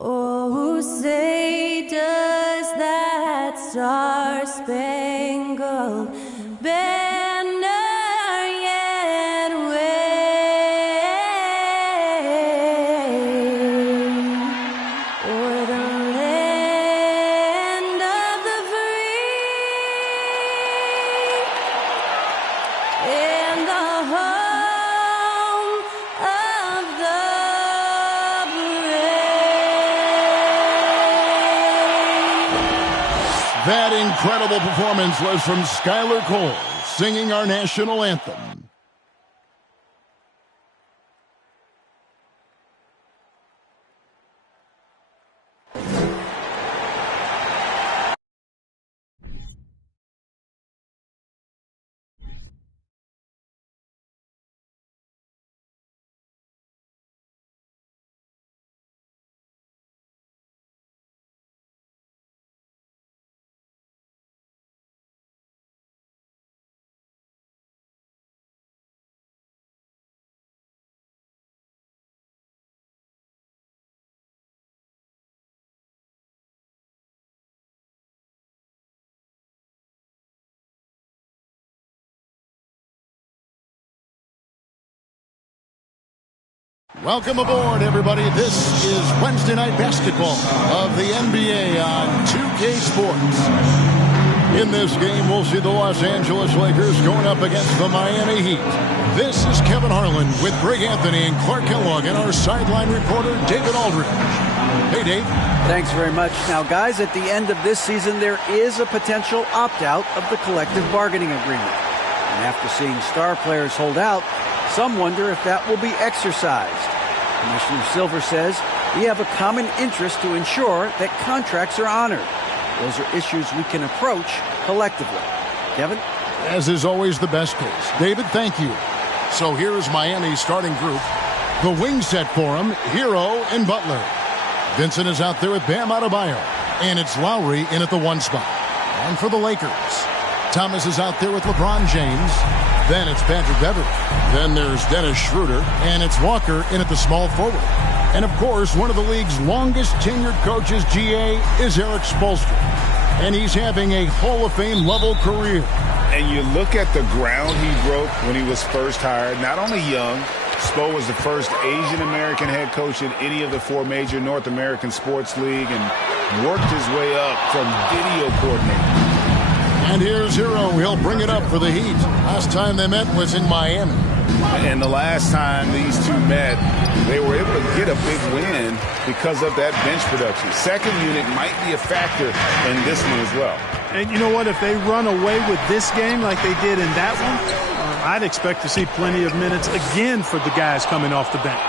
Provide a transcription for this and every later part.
Oh, say does that star-spangled banner yet wave o'er the land of the free and the home of the brave. That incredible performance was from Skylar Cole, singing our national anthem. Welcome aboard, everybody. This is Wednesday Night Basketball of the NBA on 2K Sports. In this game, we'll see the Los Angeles Lakers going up against the Miami Heat. This is Kevin Harlan with Greg Anthony and Clark Kellogg and our sideline reporter, David Aldridge. Hey, Dave. Thanks very much. Now, guys, at the end of this season, there is a potential opt-out of the collective bargaining agreement. And after seeing star players hold out, some wonder if that will be exercised. Commissioner Silver says we have a common interest to ensure that contracts are honored. Those are issues we can approach collectively. Kevin? As is always the best case. David, thank you. So here is Miami's starting group. The wing set for him, Hero and Butler. Vincent is out there with Bam Adebayo. And it's Lowry in at the 1 spot. And for the Lakers, Thomas is out there with LeBron James. Then it's Patrick Beverley. Then there's Dennis Schroeder. And it's Walker in at the small forward. And, of course, one of the league's longest-tenured coaches, GA, is Eric Spoelstra. And he's having a Hall of Fame-level career. And you look at the ground he broke when he was first hired. Not only young, Spo was the first Asian-American head coach in any of the 4 major North American sports league and worked his way up from video coordinator. And here's Hero. He'll bring it up for the Heat. Last time they met was in Miami. And the last time these two met, they were able to get a big win because of that bench production. Second unit might be a factor in this one as well. And you know what? If they run away with this game like they did in that one, I'd expect to see plenty of minutes again for the guys coming off the bench.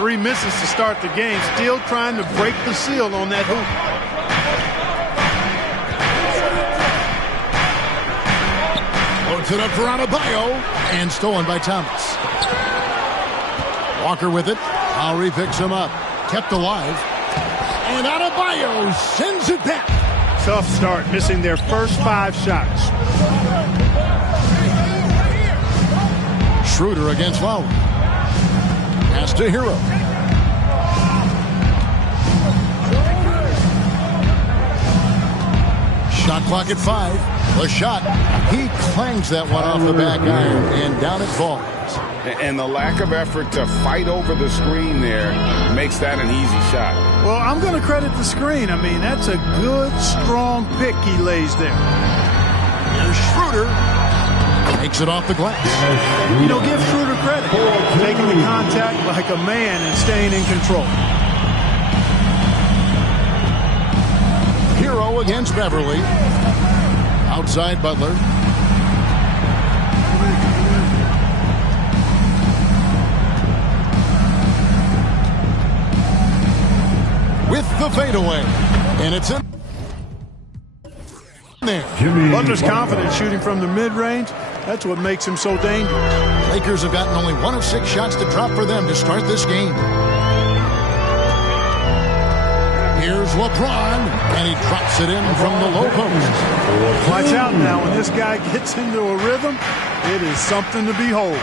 3 misses to start the game, still trying to break the seal on that hoop. It up for Adebayo, and stolen by Thomas. Walker with it. Lowry picks him up. Kept alive. And Adebayo sends it back. Tough start, missing their first 5 shots. Schroeder against Lowry. Pass to Hero. Shot clock at 5. The shot, he clangs that one off the back iron, and down it falls. And the lack of effort to fight over the screen there makes that an easy shot. Well, I'm going to credit the screen. I mean, that's a good, strong pick he lays there. Here's Schroeder. Takes it off the glass. You know, give Schroeder credit. Taking the contact like a man and staying in control. Hero against Beverley. Outside Butler. With the fadeaway. And it's in there. Butler's confident shooting from the mid-range. That's what makes him so dangerous. Lakers have gotten only 1 of 6 shots to drop for them to start this game. Here's LeBron, and he drops it in from the low post. Watch out now. When this guy gets into a rhythm, it is something to behold.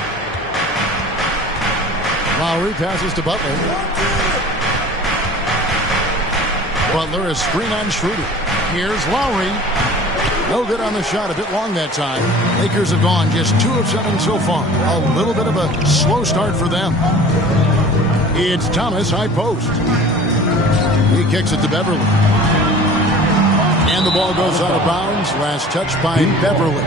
Lowry passes to Butler. Butler is screen on Schroeder. Here's Lowry. No good on the shot. A bit long that time. Lakers have gone just 2 of 7 so far. A little bit of a slow start for them. It's Thomas, high post. He kicks it to Beverly. And the ball goes out of bounds. Last touch by Beverly.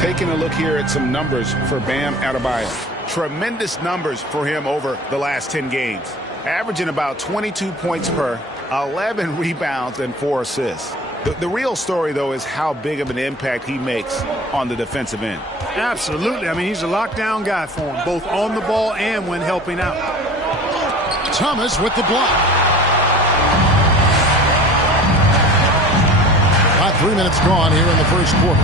Taking a look here at some numbers for Bam Adebayo. Tremendous numbers for him over the last 10 games. Averaging about 22 points per, 11 rebounds, and 4 assists. The real story, though, is how big of an impact he makes on the defensive end. Absolutely. I mean, he's a lockdown guy for him, both on the ball and when helping out. Thomas with the block. About 3 minutes gone here in the first quarter.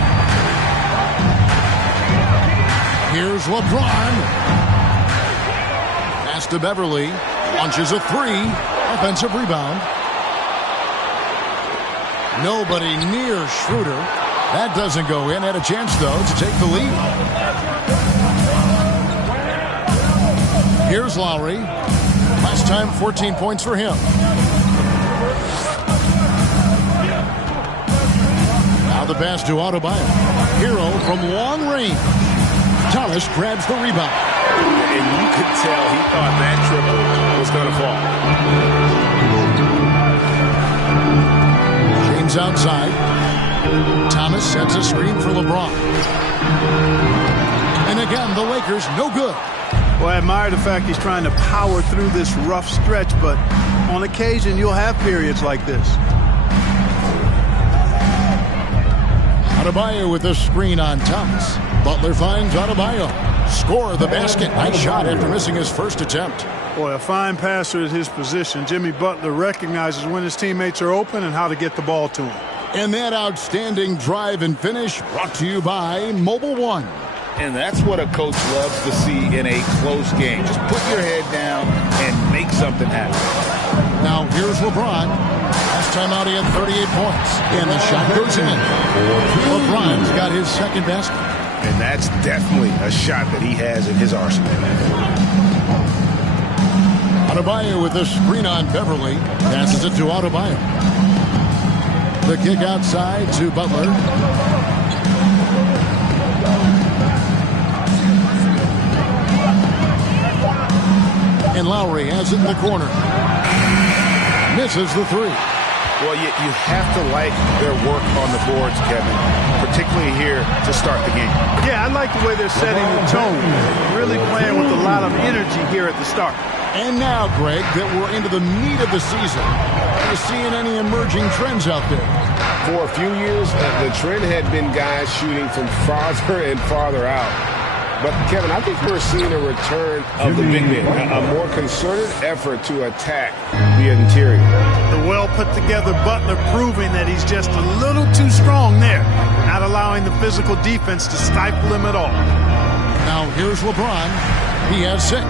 Here's LeBron. Pass to Beverly. Launches a 3. Offensive rebound. Nobody near Schroeder. That doesn't go in. Had a chance, though, to take the lead. Here's Lowry. Last time, 14 points for him. Now the pass to Adebayo. Hero from long range. Thomas grabs the rebound. And you could tell he thought that triple was going to fall. James outside. Thomas sets a screen for LeBron. And again, the Lakers no good. Well, I admire the fact he's trying to power through this rough stretch, but on occasion you'll have periods like this. Adebayo with the screen on Thomas. Butler finds Adebayo. Score the basket. Nice shot after missing his first attempt. Boy, a fine passer at his position. Jimmy Butler recognizes when his teammates are open and how to get the ball to him. And that outstanding drive and finish brought to you by Mobile One. And that's what a coach loves to see in a close game. Just put your head down and make something happen. Now here's LeBron. Last time out he had 38 points. And the shot goes in. LeBron's got his second basket. And that's definitely a shot that he has in his arsenal. Adebayo with the screen on Beverly. Passes it to Adebayo. The kick outside to Butler. And Lowry has it in the corner. Misses the 3. Well, you have to like their work on the boards, Kevin, particularly here to start the game. Yeah, I like the way they're setting the tone. Really playing with a lot of energy here at the start. And now, Greg, that we're into the meat of the season, are you seeing any emerging trends out there? For a few years, the trend had been guys shooting from farther and farther out. But, Kevin, I think we're seeing a return of the big men, a more concerted effort to attack the interior. The well-put-together Butler proving that he's just a little too strong there, not allowing the physical defense to stifle him at all. Now, here's LeBron. He has 6.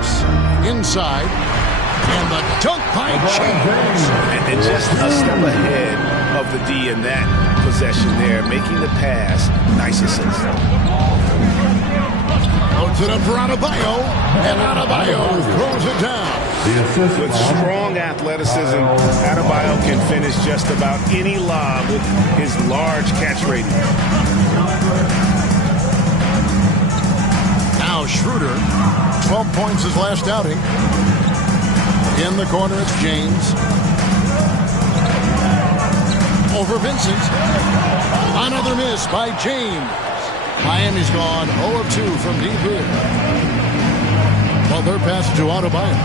Inside. And the dunk by James. And just a step ahead of the D in that possession there, making the pass. Nice assist. Out to the Adebayo, and Adebayo throws it down. With strong athleticism, Adebayo can finish just about any lob with his large catch rating. Now Schroeder, 12 points his last outing. In the corner, it's James. Over Vincent. Another miss by James. Miami's gone 0 of 2 from deep here. Butler pass to Adebayo.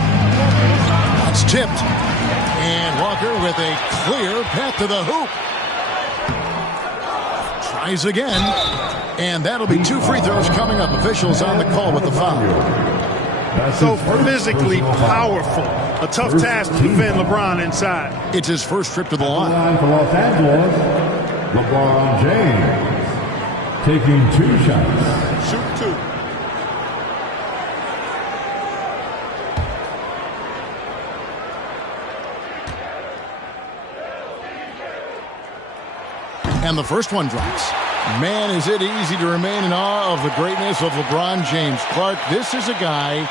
That's tipped. And Walker with a clear path to the hoop. Tries again. And that'll be 2 free throws coming up. Officials on the call with the foul. So physically powerful. A tough task to defend LeBron inside. It's his first trip to the line. For Los Angeles, LeBron James. Taking 2 shots. Shoot 2. And the first one drops. Man, is it easy to remain in awe of the greatness of LeBron James. Clark, this is a guy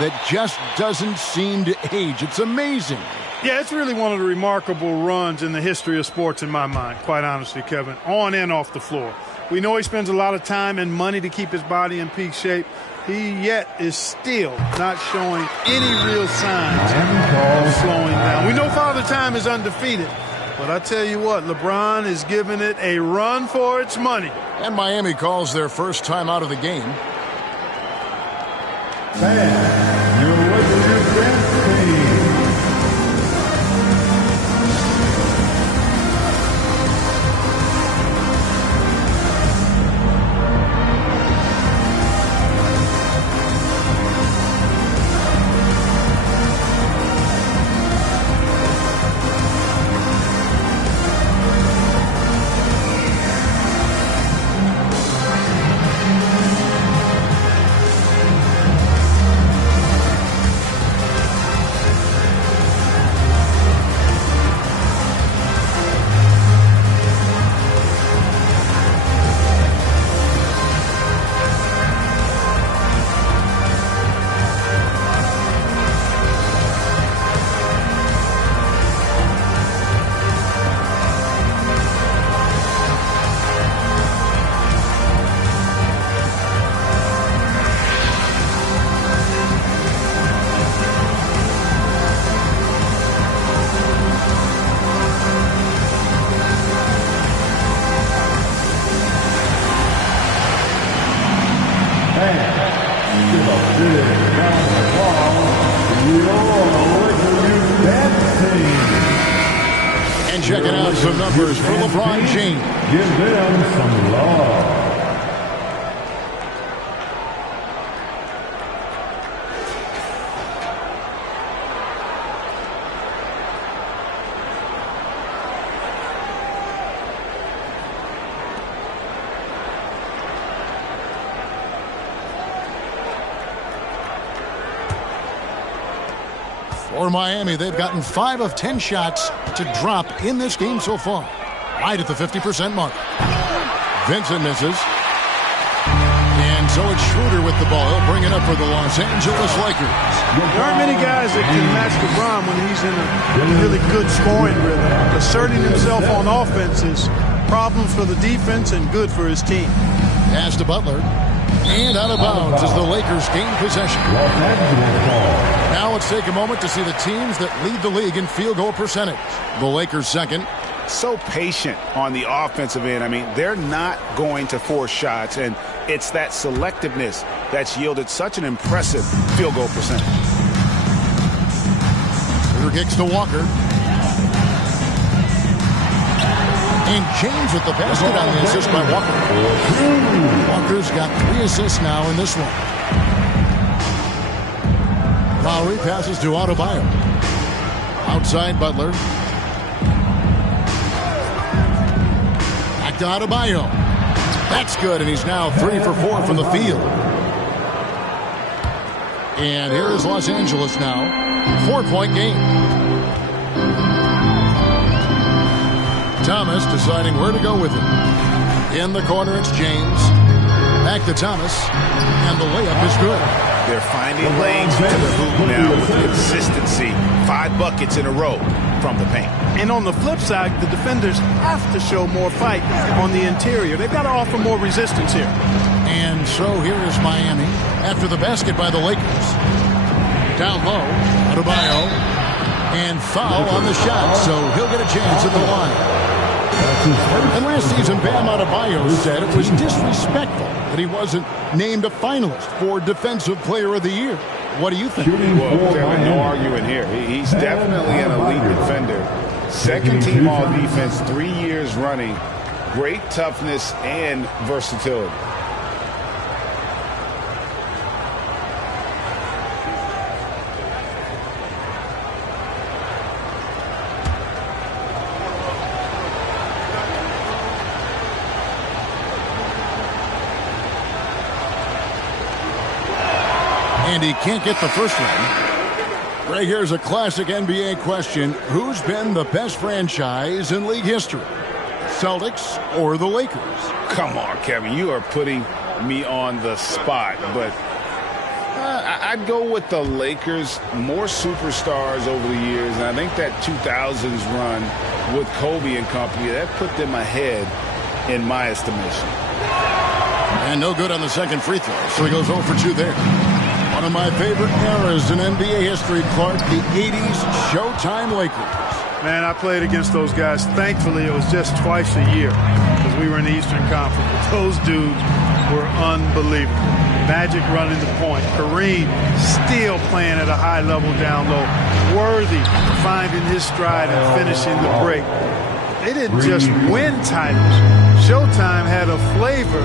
that just doesn't seem to age. It's amazing. Yeah, it's really one of the remarkable runs in the history of sports in my mind, quite honestly, Kevin, on and off the floor. We know he spends a lot of time and money to keep his body in peak shape. He yet is still not showing any real signs of slowing down. We know Father Time is undefeated, but I tell you what, LeBron is giving it a run for its money. And Miami calls their first time out of the game. Fans, your Lakers dance team. And checking out some numbers for LeBron James. Give them some love. For Miami, they've gotten 5 of 10 shots to drop in this game so far. Right at the 50% mark. Vincent misses. And so it's Schroeder with the ball. He'll bring it up for the Los Angeles Lakers. There aren't many guys that can match LeBron when he's in a really good scoring rhythm. Asserting himself on offense is problems for the defense and good for his team. Pass to Butler. And out of bounds as the Lakers gain possession. Now let's take a moment to see the teams that lead the league in field goal percentage. The Lakers second. So patient on the offensive end. I mean, they're not going to force shots, and it's that selectiveness that's yielded such an impressive field goal percentage. Schroeder kicks to Walker. And James with the basket on the assist by Walker. Walker's got 3 assists now in this one. Lowry passes to Adebayo. Outside Butler. Back to Adebayo. That's good, and he's now 3 for 4 from the field. And here is Los Angeles now. 4-point game. Thomas deciding where to go with it. In the corner, it's James. Back to Thomas. And the layup is good. They're finding lanes to the hoop now with consistency. 5 buckets in a row from the paint. And on the flip side, the defenders have to show more fight on the interior. They've got to offer more resistance here. And so here is Miami after the basket by the Lakers. Down low, Adebayo. And foul on the shot, so he'll get a chance at the line. And last season, Bam Adebayo said it was disrespectful that he wasn't named a finalist for Defensive Player of the Year. What do you think? Well, Kevin, no arguing here. He's definitely an elite defender. Second team all defense, 3 years running. Great toughness and versatility. And he can't get the first one. Right here's a classic NBA question. Who's been the best franchise in league history? Celtics or the Lakers? Come on, Kevin. You are putting me on the spot, but I'd go with the Lakers. More superstars over the years, and I think that 2000s run with Kobe and company, that put them ahead in my estimation. And no good on the second free throw, so he goes 0 for 2 there. One of my favorite eras in NBA history, Clark, the 80s Showtime Lakers. Man, I played against those guys. Thankfully, it was just twice a year because we were in the Eastern Conference. But those dudes were unbelievable. Magic running the point. Kareem still playing at a high level down low. Worthy finding his stride and finishing the break. They didn't just win titles. Showtime had a flavor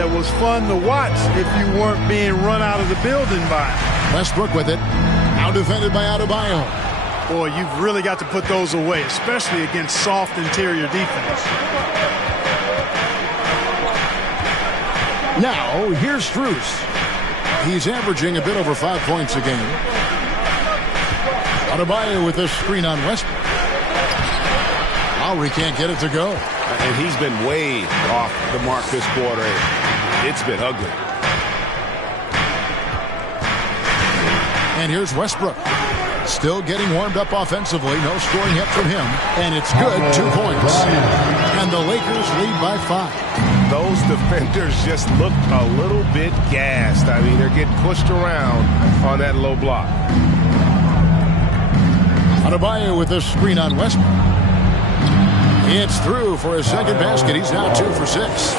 that was fun to watch if you weren't being run out of the building by it. Westbrook with it. Now defended by Adebayo. Boy, you've really got to put those away, especially against soft interior defense. Now, here's Strus. He's averaging a bit over 5 points a game. Adebayo with this screen on Westbrook. Lowry can't get it to go. And he's been way off the mark this quarter. It's been ugly. And here's Westbrook. Still getting warmed up offensively. No scoring yet from him. And it's good. 2 points. And the Lakers lead by 5. Those defenders just look a little bit gassed. I mean, they're getting pushed around on that low block. Adebayo with this screen on Westbrook. It's through for his second basket. He's now 2 for 6.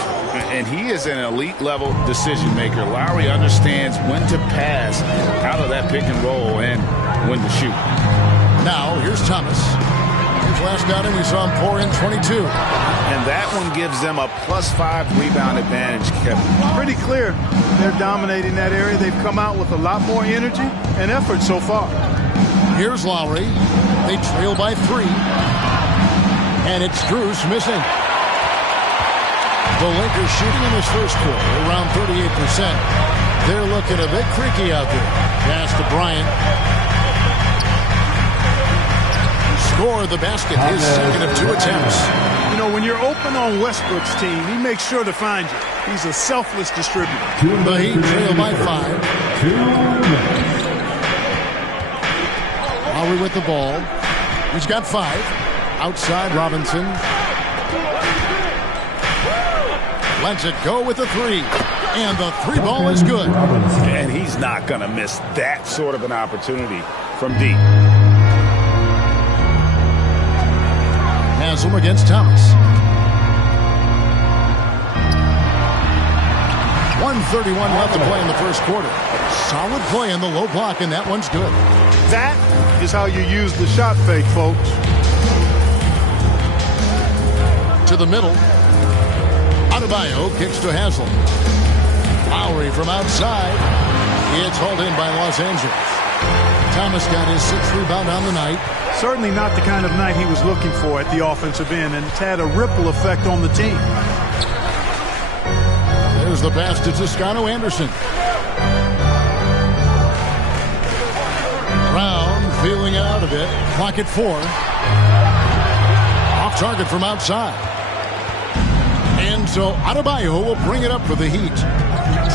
And he is an elite-level decision maker. Lowry understands when to pass out of that pick and roll and when to shoot. Now, here's Thomas. His last outing, we saw him pour in 22. And that one gives them a +5 rebound advantage, Kevin. Pretty clear. They're dominating that area. They've come out with a lot more energy and effort so far. Here's Lowry. They trail by 3. And it's Strus missing. The Lakers shooting in this first quarter around 38%. They're looking a bit freaky out there. Pass to Bryant. Score the basket, his second of 2 attempts. You know, when you're open on Westbrook's team, he makes sure to find you. He's a selfless distributor. The Heat trail by 5. Lowry with the ball. He's got 5. Outside Robinson. Lets it go with the 3. And the 3 ball is good. And he's not going to miss that sort of an opportunity from deep. Haslam against Thomas. 1:31 left to play in the first quarter. Solid play in the low block, and that one's good. That is how you use the shot fake, folks. To the middle. Adebayo kicks to Haslam. Lowry from outside. It's hauled in by Los Angeles. Thomas got his 6th rebound on the night. Certainly not the kind of night he was looking for at the offensive end, and it's had a ripple effect on the team. There's the pass to Toscano Anderson. Brown feeling it out a bit. Clock at 4. Off target from outside. And so Adebayo will bring it up for the Heat.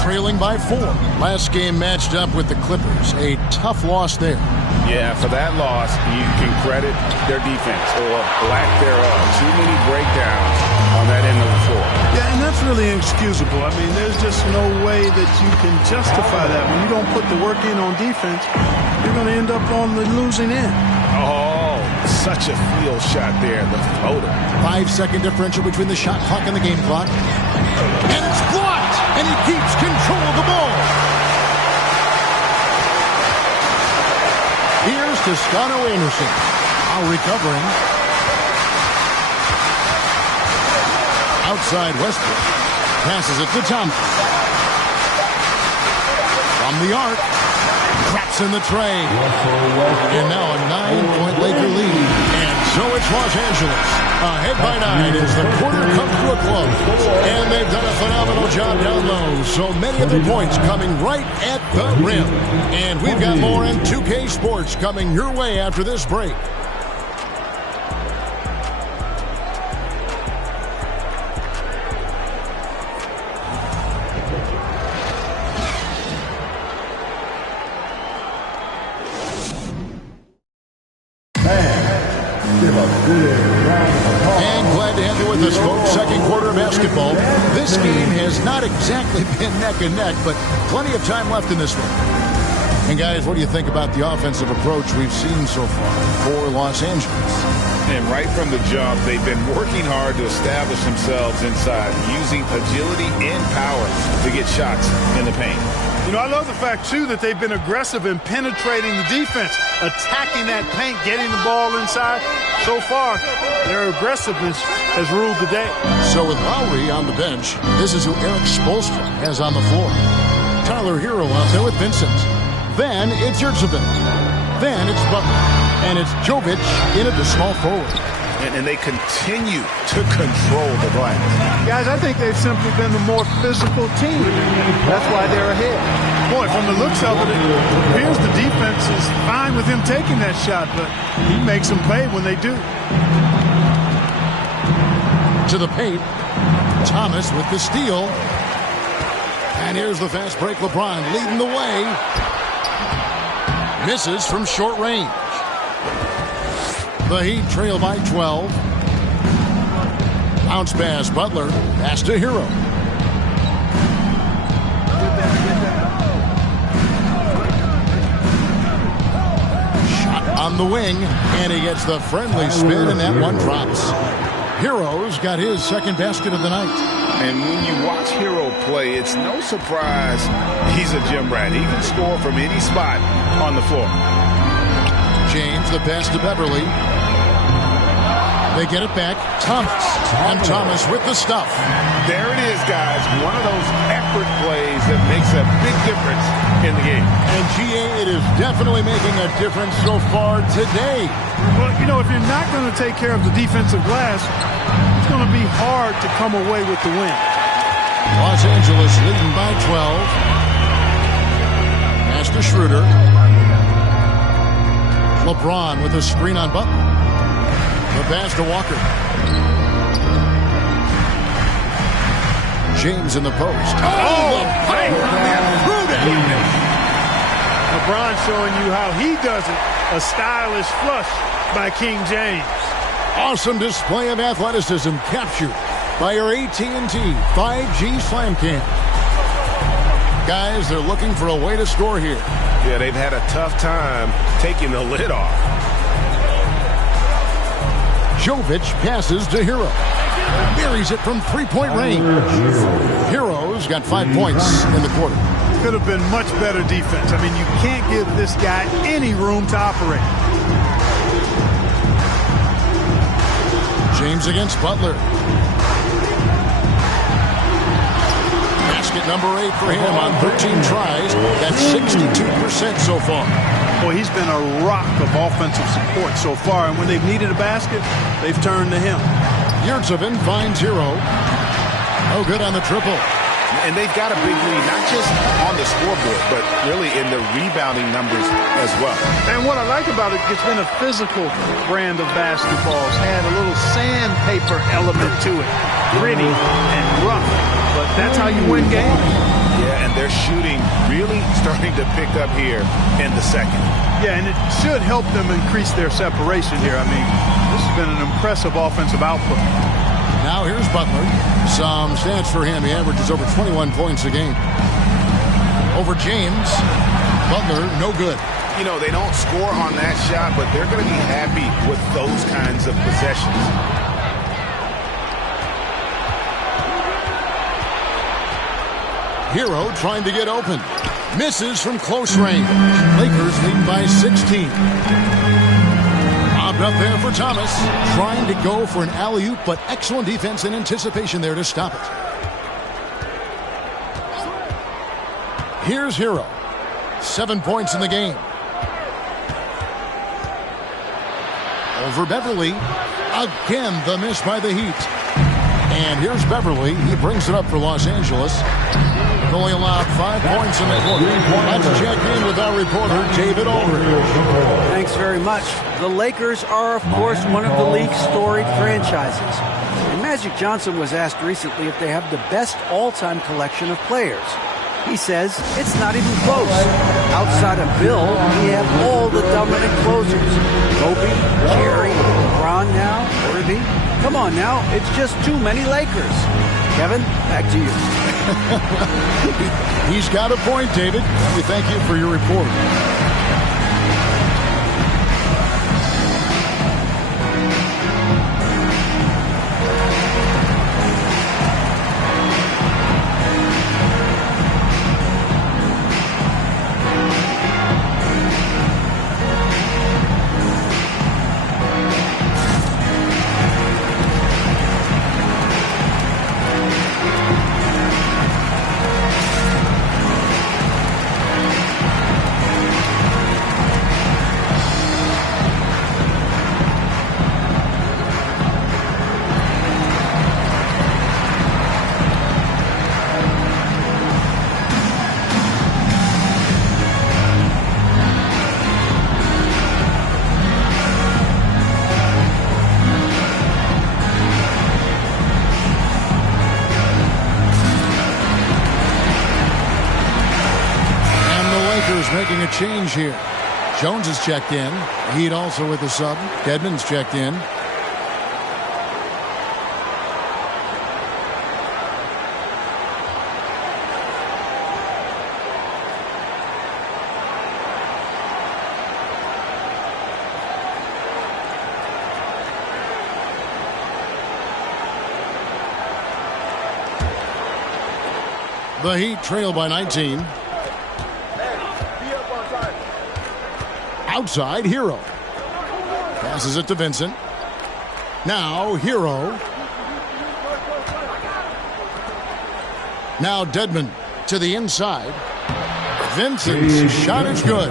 Trailing by 4. Last game matched up with the Clippers. A tough loss there. Yeah, for that loss, you can credit their defense or lack thereof. Too many breakdowns on that end of the floor. Yeah, and that's really inexcusable. I mean, there's just no way that you can justify that. When you don't put the work in on defense, you're going to end up on the losing end. Oh, such a field shot there, the floater. 5-second differential between the shot clock and the game clock. And it's blocked, and he keeps control of the ball. Here's Toscano Anderson. Now recovering. Outside Westbrook. Passes it to Thomas. From the arc. Traps in the tray. And now a 9-point Laker lead. And so it's Los Angeles. Ahead by 9 as the quarter comes to a close. And they've done a phenomenal job down low. So many of the points coming right at the rim. And we've got more in 2K Sports coming your way after this break. And glad to have you with us, folks. Second quarter of basketball. This game has not exactly been neck and neck, but plenty of time left in this one. And guys, what do you think about the offensive approach we've seen so far for Los Angeles? And right from the jump, they've been working hard to establish themselves inside, using agility and power to get shots in the paint. You know, I love the fact, too, that they've been aggressive in penetrating the defense, attacking that paint, getting the ball inside. So far, their aggressiveness has ruled the day. So with Lowry on the bench, this is who Eric Spoelstra has on the floor. Tyler Hero out there with Vincent. Then it's Yurtseven. Then it's Butler. And it's Jovic in at the small forward. And they continue to control the glass. Guys, I think they've simply been the more physical team. That's why they're ahead. Boy, from the looks of it, it appears the defense is fine with him taking that shot, but he makes them pay when they do. To the paint. Thomas with the steal. And here's the fast break. LeBron leading the way. Misses from short range. The Heat trail by 12. Bounce pass, Butler. Pass to Hero. Shot on the wing, and he gets the friendly spin, and that one drops. Hero's got his second basket of the night. And when you watch Hero play, it's no surprise he's a gym rat. He can score from any spot on the floor. James, the pass to Beverly. They get it back. Thomas. And Thomas with the stuff. There it is, guys. One of those effort plays that makes a big difference in the game. And GA, it is definitely making a difference so far today. Well, you know, if you're not going to take care of the defensive glass, it's going to be hard to come away with the win. Los Angeles leading by 12. Pass to Schroeder. LeBron with a screen on Butler. The pass to Walker. James in the post. Oh, LeBron showing you how he does it. A stylish flush by King James. Awesome display of athleticism captured by our AT&T 5G Slam Cam. Guys, they're looking for a way to score here. Yeah, they've had a tough time taking the lid off. Jovic passes to Hero. Buries it from three-point range. Hero's got 5 points in the quarter. Could have been much better defense. I mean, you can't give this guy any room to operate. James against Butler. Basket number 8 for him on 13 tries. That's 62% so far. Boy, he's been a rock of offensive support so far, and when they've needed a basket, they've turned to him. Yurtseven finds Hero. No good on the triple. And they've got a big lead, not just on the scoreboard, but really in the rebounding numbers as well. And what I like about it, it's been a physical brand of basketball. It's had a little sandpaper element to it. Gritty and rough, but that's how you win games. Yeah, and their shooting really starting to pick up here in the second. Yeah, and it should help them increase their separation here. I mean, this has been an impressive offensive output. Now here's Butler. Some stats for him. He averages over 21 points a game. Over James. Butler, no good. You know, they don't score on that shot, but they're going to be happy with those kinds of possessions. Hero trying to get open. Misses from close range. Lakers lead by 16. Bobbed up there for Thomas. Trying to go for an alley-oop, but excellent defense and anticipation there to stop it. Here's Hero. 7 points in the game. Over Beverly. Again, the miss by the Heat. And here's Beverly. He brings it up for Los Angeles. Only allowed 5 points in the quarter. Let's check in with our reporter, David Aldridge. Thanks very much. The Lakers are, of course, one of the league's storied franchises. And Magic Johnson was asked recently if they have the best all-time collection of players. He says it's not even close. Outside of Bill, we have all the dominant closers. Kobe, Jerry, LeBron, Come on now, it's just too many Lakers. Kevin, back to you. He's got a point, David. We thank you for your report. Making a change here. Jones is checked in. Heat also with the sub. Dedmon's checked in. The Heat trail by 19. Outside, Hero. Passes it to Vincent. Now, Hero. Now, Dedmon to the inside. Vincent's shot is good.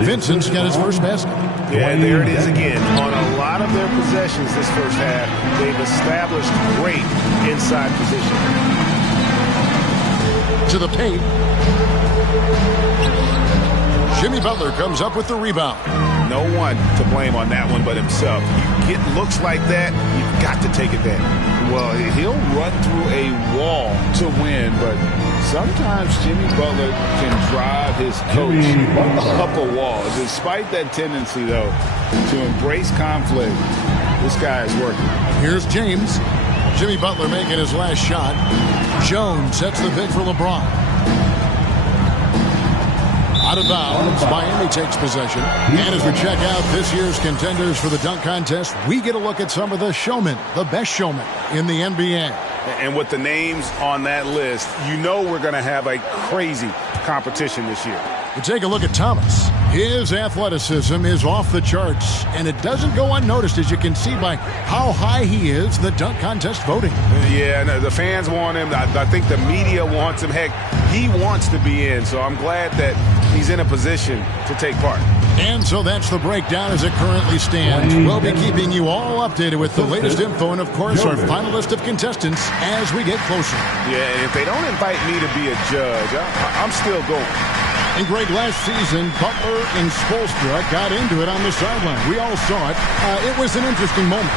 Vincent's got his first basket. Yeah, there it is again. On a lot of their possessions this first half, they've established great inside position. To the paint. Jimmy Butler comes up with the rebound. No one to blame on that one but himself. You get looks like that, you've got to take advantage. Well, he'll run through a wall to win, but sometimes Jimmy Butler can drive his coach up a wall. Despite that tendency, though, to embrace conflict, this guy is working. Here's James. Jimmy Butler making his last shot. Jones sets the pick for LeBron. Out of bounds, Miami takes possession. And as we check out this year's contenders for the dunk contest, we get a look at some of the showmen, the best showmen in the NBA. And with the names on that list, you know we're going to have a crazy competition this year. We take a look at Thomas. His athleticism is off the charts, and it doesn't go unnoticed, as you can see by how high he is in the dunk contest voting. Yeah, no, the fans want him. I think the media wants him. Heck, he wants to be in, so I'm glad that he's in a position to take part. And so that's the breakdown as it currently stands. We'll be keeping you all updated with the latest info and, of course, our final list of contestants as we get closer. Yeah, if they don't invite me to be a judge, I'm still going. And Greg, last season, Butler and Spoelstra got into it on the sideline. We all saw it. It was an interesting moment.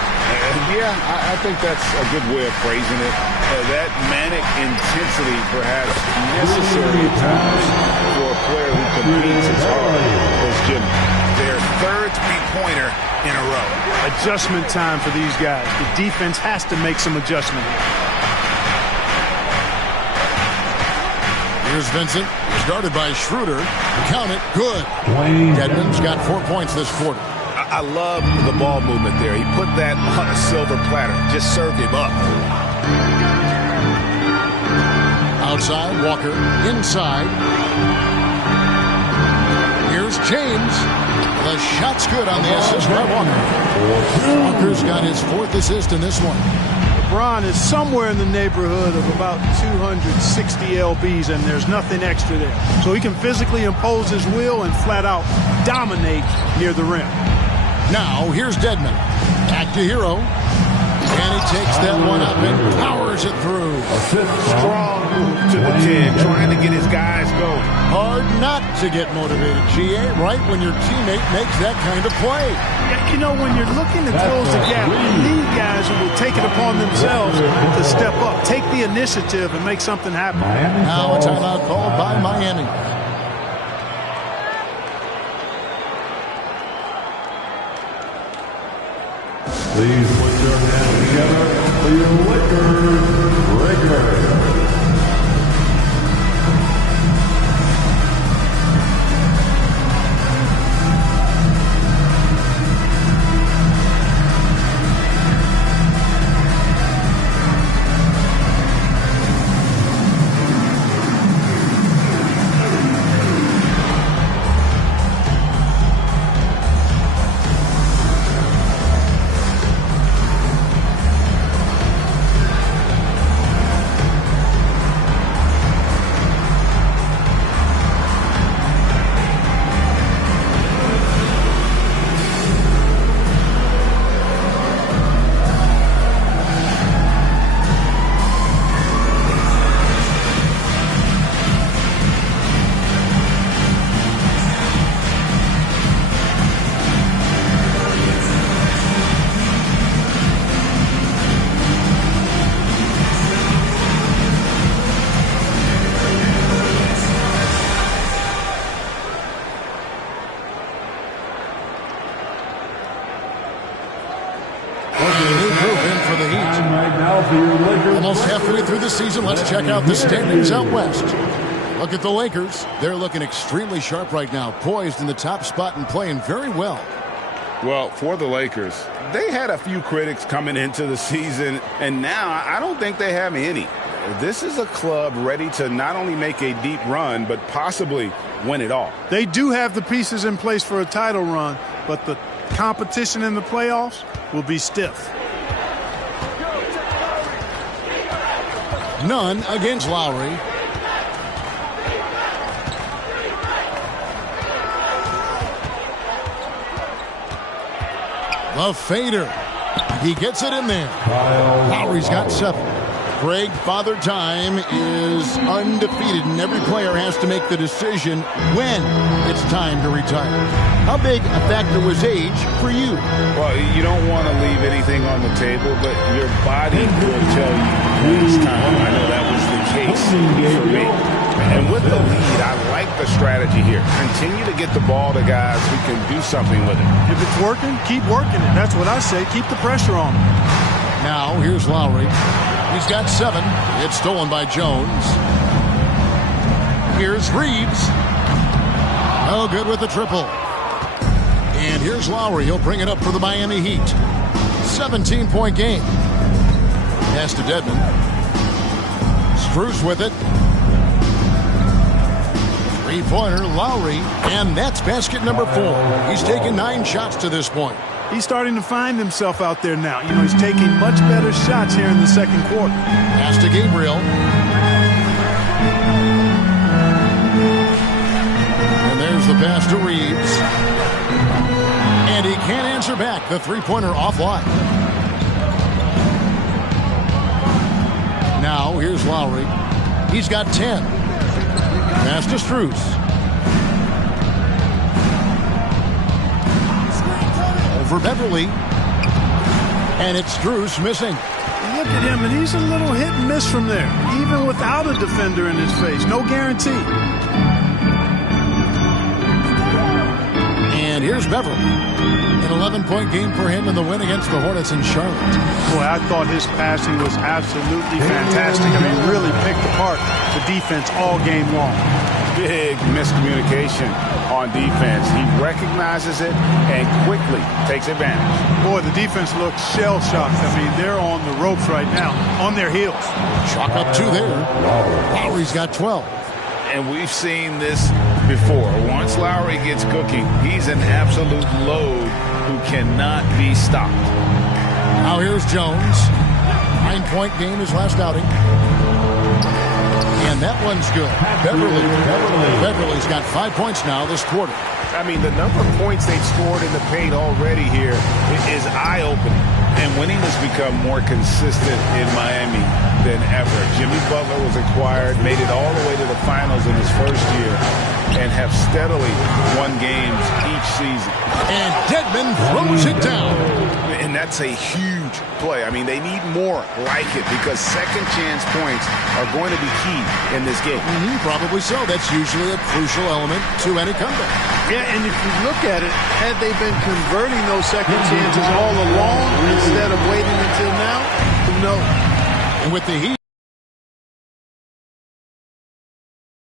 Yeah, I think that's a good way of phrasing it. That manic intensity, perhaps necessary at times for a player who competes as hard as Jimmy. Their third three-pointer in a row. Adjustment time for these guys. The defense has to make some adjustment here. Here's Vincent, started by Schroeder. Count it, good. Dedmon's got 4 points this quarter. I love the ball movement there. He put that on a silver platter. Just served him up. Outside, Walker. Inside. Here's James. The shot's good on the assist by Walker. Walker's got his fourth assist in this one. LeBron is somewhere in the neighborhood of about 260 lbs, and there's nothing extra there. So he can physically impose his will and flat out dominate near the rim. Now, here's Dedmon. Back to Hero. And he takes that one up and powers it through. Strong move to the 10, trying to get his guys going. Hard not to get motivated, GA, right when your teammate makes that kind of play. You know, when you're looking to close the gap, you need guys who will take it upon themselves to step up, take the initiative, and make something happen. Now a timeout called by Miami. Please put your hands together for your Lakers breaker. Almost halfway through the season, let's check out the standings out west. Look at the Lakers. They're looking extremely sharp right now, poised in the top spot and playing very well. Well, for the Lakers, they had a few critics coming into the season, and now I don't think they have any. This is a club ready to not only make a deep run, but possibly win it all. They do have the pieces in place for a title run, but the competition in the playoffs will be stiff. None against Lowry. The fader. He gets it in there. Lowry's got 7. Greg, Father Time is undefeated, and every player has to make the decision when it's time to retire. How big a factor was age for you? Well, you don't want to leave anything on the table, but your body will tell you when it's time. I know that was the case for me. And with the lead, I like the strategy here. Continue to get the ball to guys who can do something with it. If it's working, keep working it. That's what I say. Keep the pressure on him. Now, here's Lowry. He's got 7. It's stolen by Jones. Here's Reeves. No good with the triple. And here's Lowry. He'll bring it up for the Miami Heat. 17-point game. Pass to Dedmon. Strus with it. Three-pointer, Lowry. And that's basket number 4. He's taken 9 shots to this point. He's starting to find himself out there now. You know, he's taking much better shots here in the second quarter. Pass to Gabriel. And there's the pass to Reeves. And he can't answer back. The three-pointer offline. Now, here's Lowry. He's got 10. Pass to Strus. For Beverly, and it's Strus missing. Look at him, and he's a little hit and miss from there, even without a defender in his face. No guarantee. And here's Beverly. An 11-point game for him in the win against the Hornets in Charlotte. Boy, I thought his passing was absolutely fantastic. I mean, really picked apart the defense all game long. Big miscommunication on defense. He recognizes it and quickly takes advantage. Boy, the defense looks shell-shocked. I mean, they're on the ropes right now, on their heels. Chalk up 2 there. Lowry's got 12. And we've seen this before. Once Lowry gets cooking, he's an absolute load who cannot be stopped. Now here's Jones. 9-point game his last outing. And that one's good. Beverly's got 5 points now this quarter. I mean, the number of points they've scored in the paint already here is eye-opening. And winning has become more consistent in Miami than ever. Jimmy Butler was acquired, made it all the way to the finals in his first year, and have steadily won games each season. And Dedmon throws it down. And and that's a huge play. I mean, they need more like it because second chance points are going to be key in this game. Probably so. That's usually a crucial element to any comeback. Yeah, and if you look at it, had they been converting those second chances all along instead of waiting until now, who knows? And with the Heat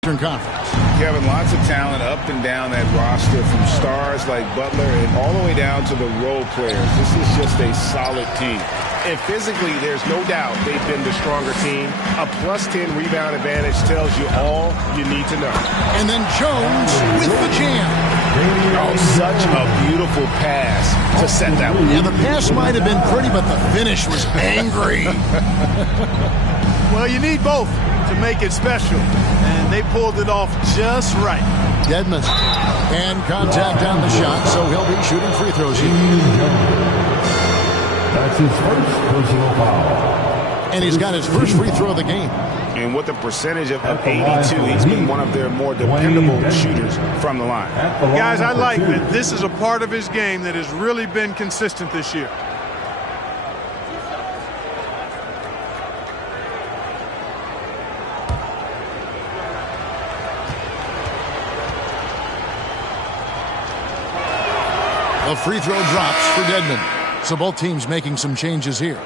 Conference. Kevin, lots of talent up and down that roster from stars like Butler and all the way down to the role players. This is just a solid team. And physically, there's no doubt they've been the stronger team. A +10 rebound advantage tells you all you need to know. And then Jones with the jam. Oh, such a beautiful pass to set that one. Yeah, the pass might have been pretty, but the finish was angry. Well, you need both to make it special, and they pulled it off just right. Dedmon, and contact on the shot, so he'll be shooting free throws here. That's his first personal foul. And he's got his first free throw of the game. And with a percentage of 82, he's been one of their more dependable shooters from the line. Guys, I like that this is a part of his game that has really been consistent this year. A free throw drops for Dedmon. So both teams making some changes here.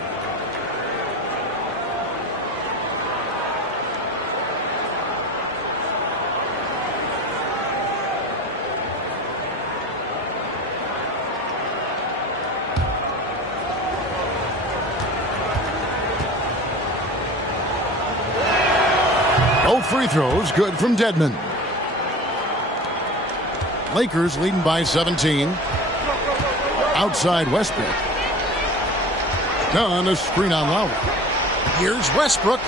Both free throws good from Dedmon. Lakers leading by 17. Outside Westbrook. On a screen on Lowry. Here's Westbrook.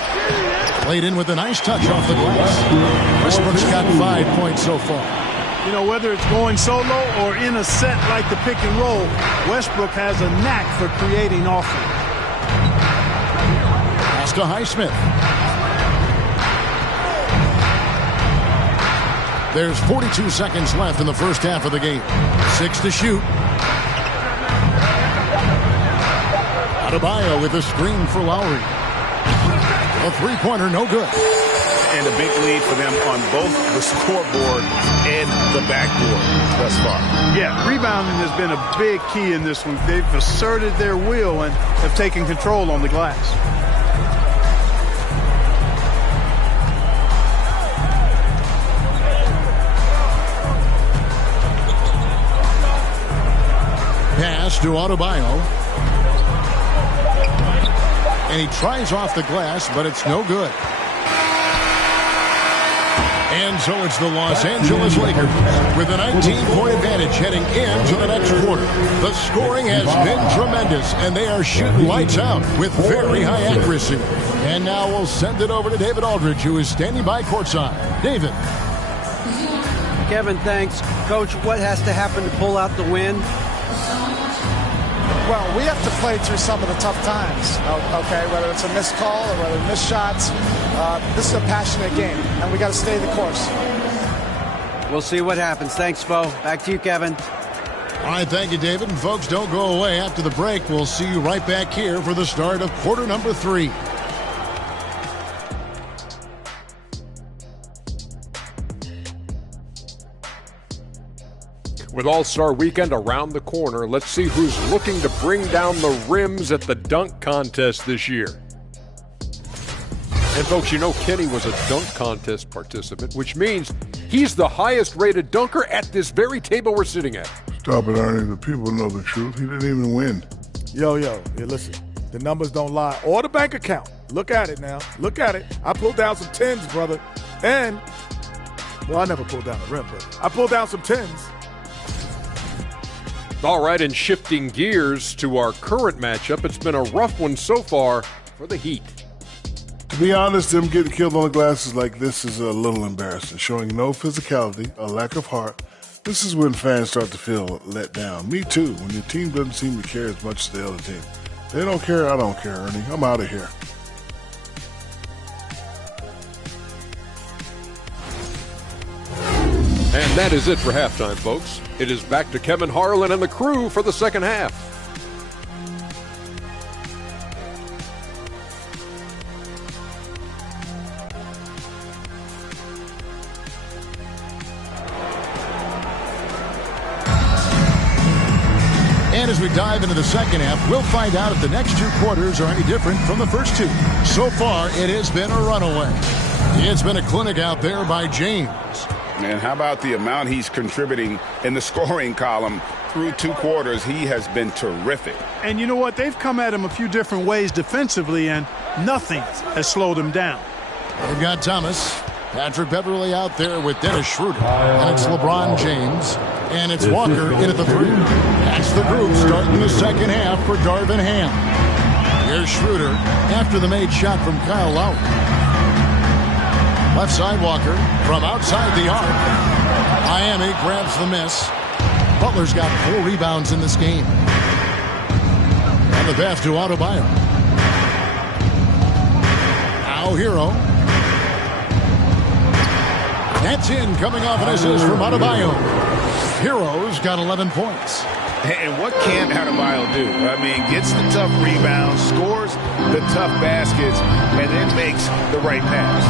Played in with a nice touch off the glass. Westbrook's got 5 points so far. You know, whether it's going solo or in a set like the pick and roll, Westbrook has a knack for creating offense. Pass to Highsmith. There's 42 seconds left in the first half of the game. 6 to shoot. Adebayo with a screen for Lowry. A three-pointer, no good. And a big lead for them on both the scoreboard and the backboard thus far. Yeah, rebounding has been a big key in this one. They've asserted their will and have taken control on the glass. Pass to Adebayo. And he tries off the glass, but it's no good. And so it's the Los Angeles Lakers with a 19-point advantage heading into the next quarter. The scoring has been tremendous, and they are shooting lights out with very high accuracy. And now we'll send it over to David Aldridge, who is standing by courtside. David. Kevin, thanks. Coach, what has to happen to pull out the win? Well, we have to play through some of the tough times, okay, whether it's a missed call or whether missed shots. This is a passionate game, and we got to stay the course. We'll see what happens. Thanks, Bo. Back to you, Kevin. All right, thank you, David. And folks, don't go away. After the break, we'll see you right back here for the start of quarter number 3. With All-Star Weekend around the corner, let's see who's looking to bring down the rims at the dunk contest this year. And folks, you know Kenny was a dunk contest participant, which means he's the highest rated dunker at this very table we're sitting at. Stop it, Ernie. The people know the truth. He didn't even win. Yo, yeah, listen. The numbers don't lie. Or the bank account. Look at it now. Look at it. I pulled down some 10s, brother. And, well, I never pulled down the rim, but I pulled down some 10s. All right, and shifting gears to our current matchup, it's been a rough one so far for the Heat. To be honest, them getting killed on the glasses like this is a little embarrassing, showing no physicality, a lack of heart. This is when fans start to feel let down. Me too, when your team doesn't seem to care as much as the other team. They don't care, I don't care, Ernie. I'm out of here. And that is it for halftime, folks. It is back to Kevin Harlan and the crew for the second half. As we dive into the second half, we'll find out if the next two quarters are any different from the first two. So far, it has been a runaway. It's been a clinic out there by James. And how about the amount he's contributing in the scoring column through two quarters? He has been terrific. And you know what? They've come at him a few different ways defensively, and nothing has slowed him down. They've got Thomas. Patrick Beverly out there with Dennis Schroeder. And it's LeBron James. And it's Walker in at the 3. That's the group starting the second half for Darvin Ham. Here's Schroeder after the made shot from Kyle Lowry. Left side Walker from outside the arc. Miami grabs the miss. Butler's got 4 rebounds in this game. And the pass to Adebayo. Now Hero. That's in, coming off an assist from Adebayo. Hero's got 11 points. And what can Adebayo do? I mean, gets the tough rebounds, scores the tough baskets, and then makes the right pass.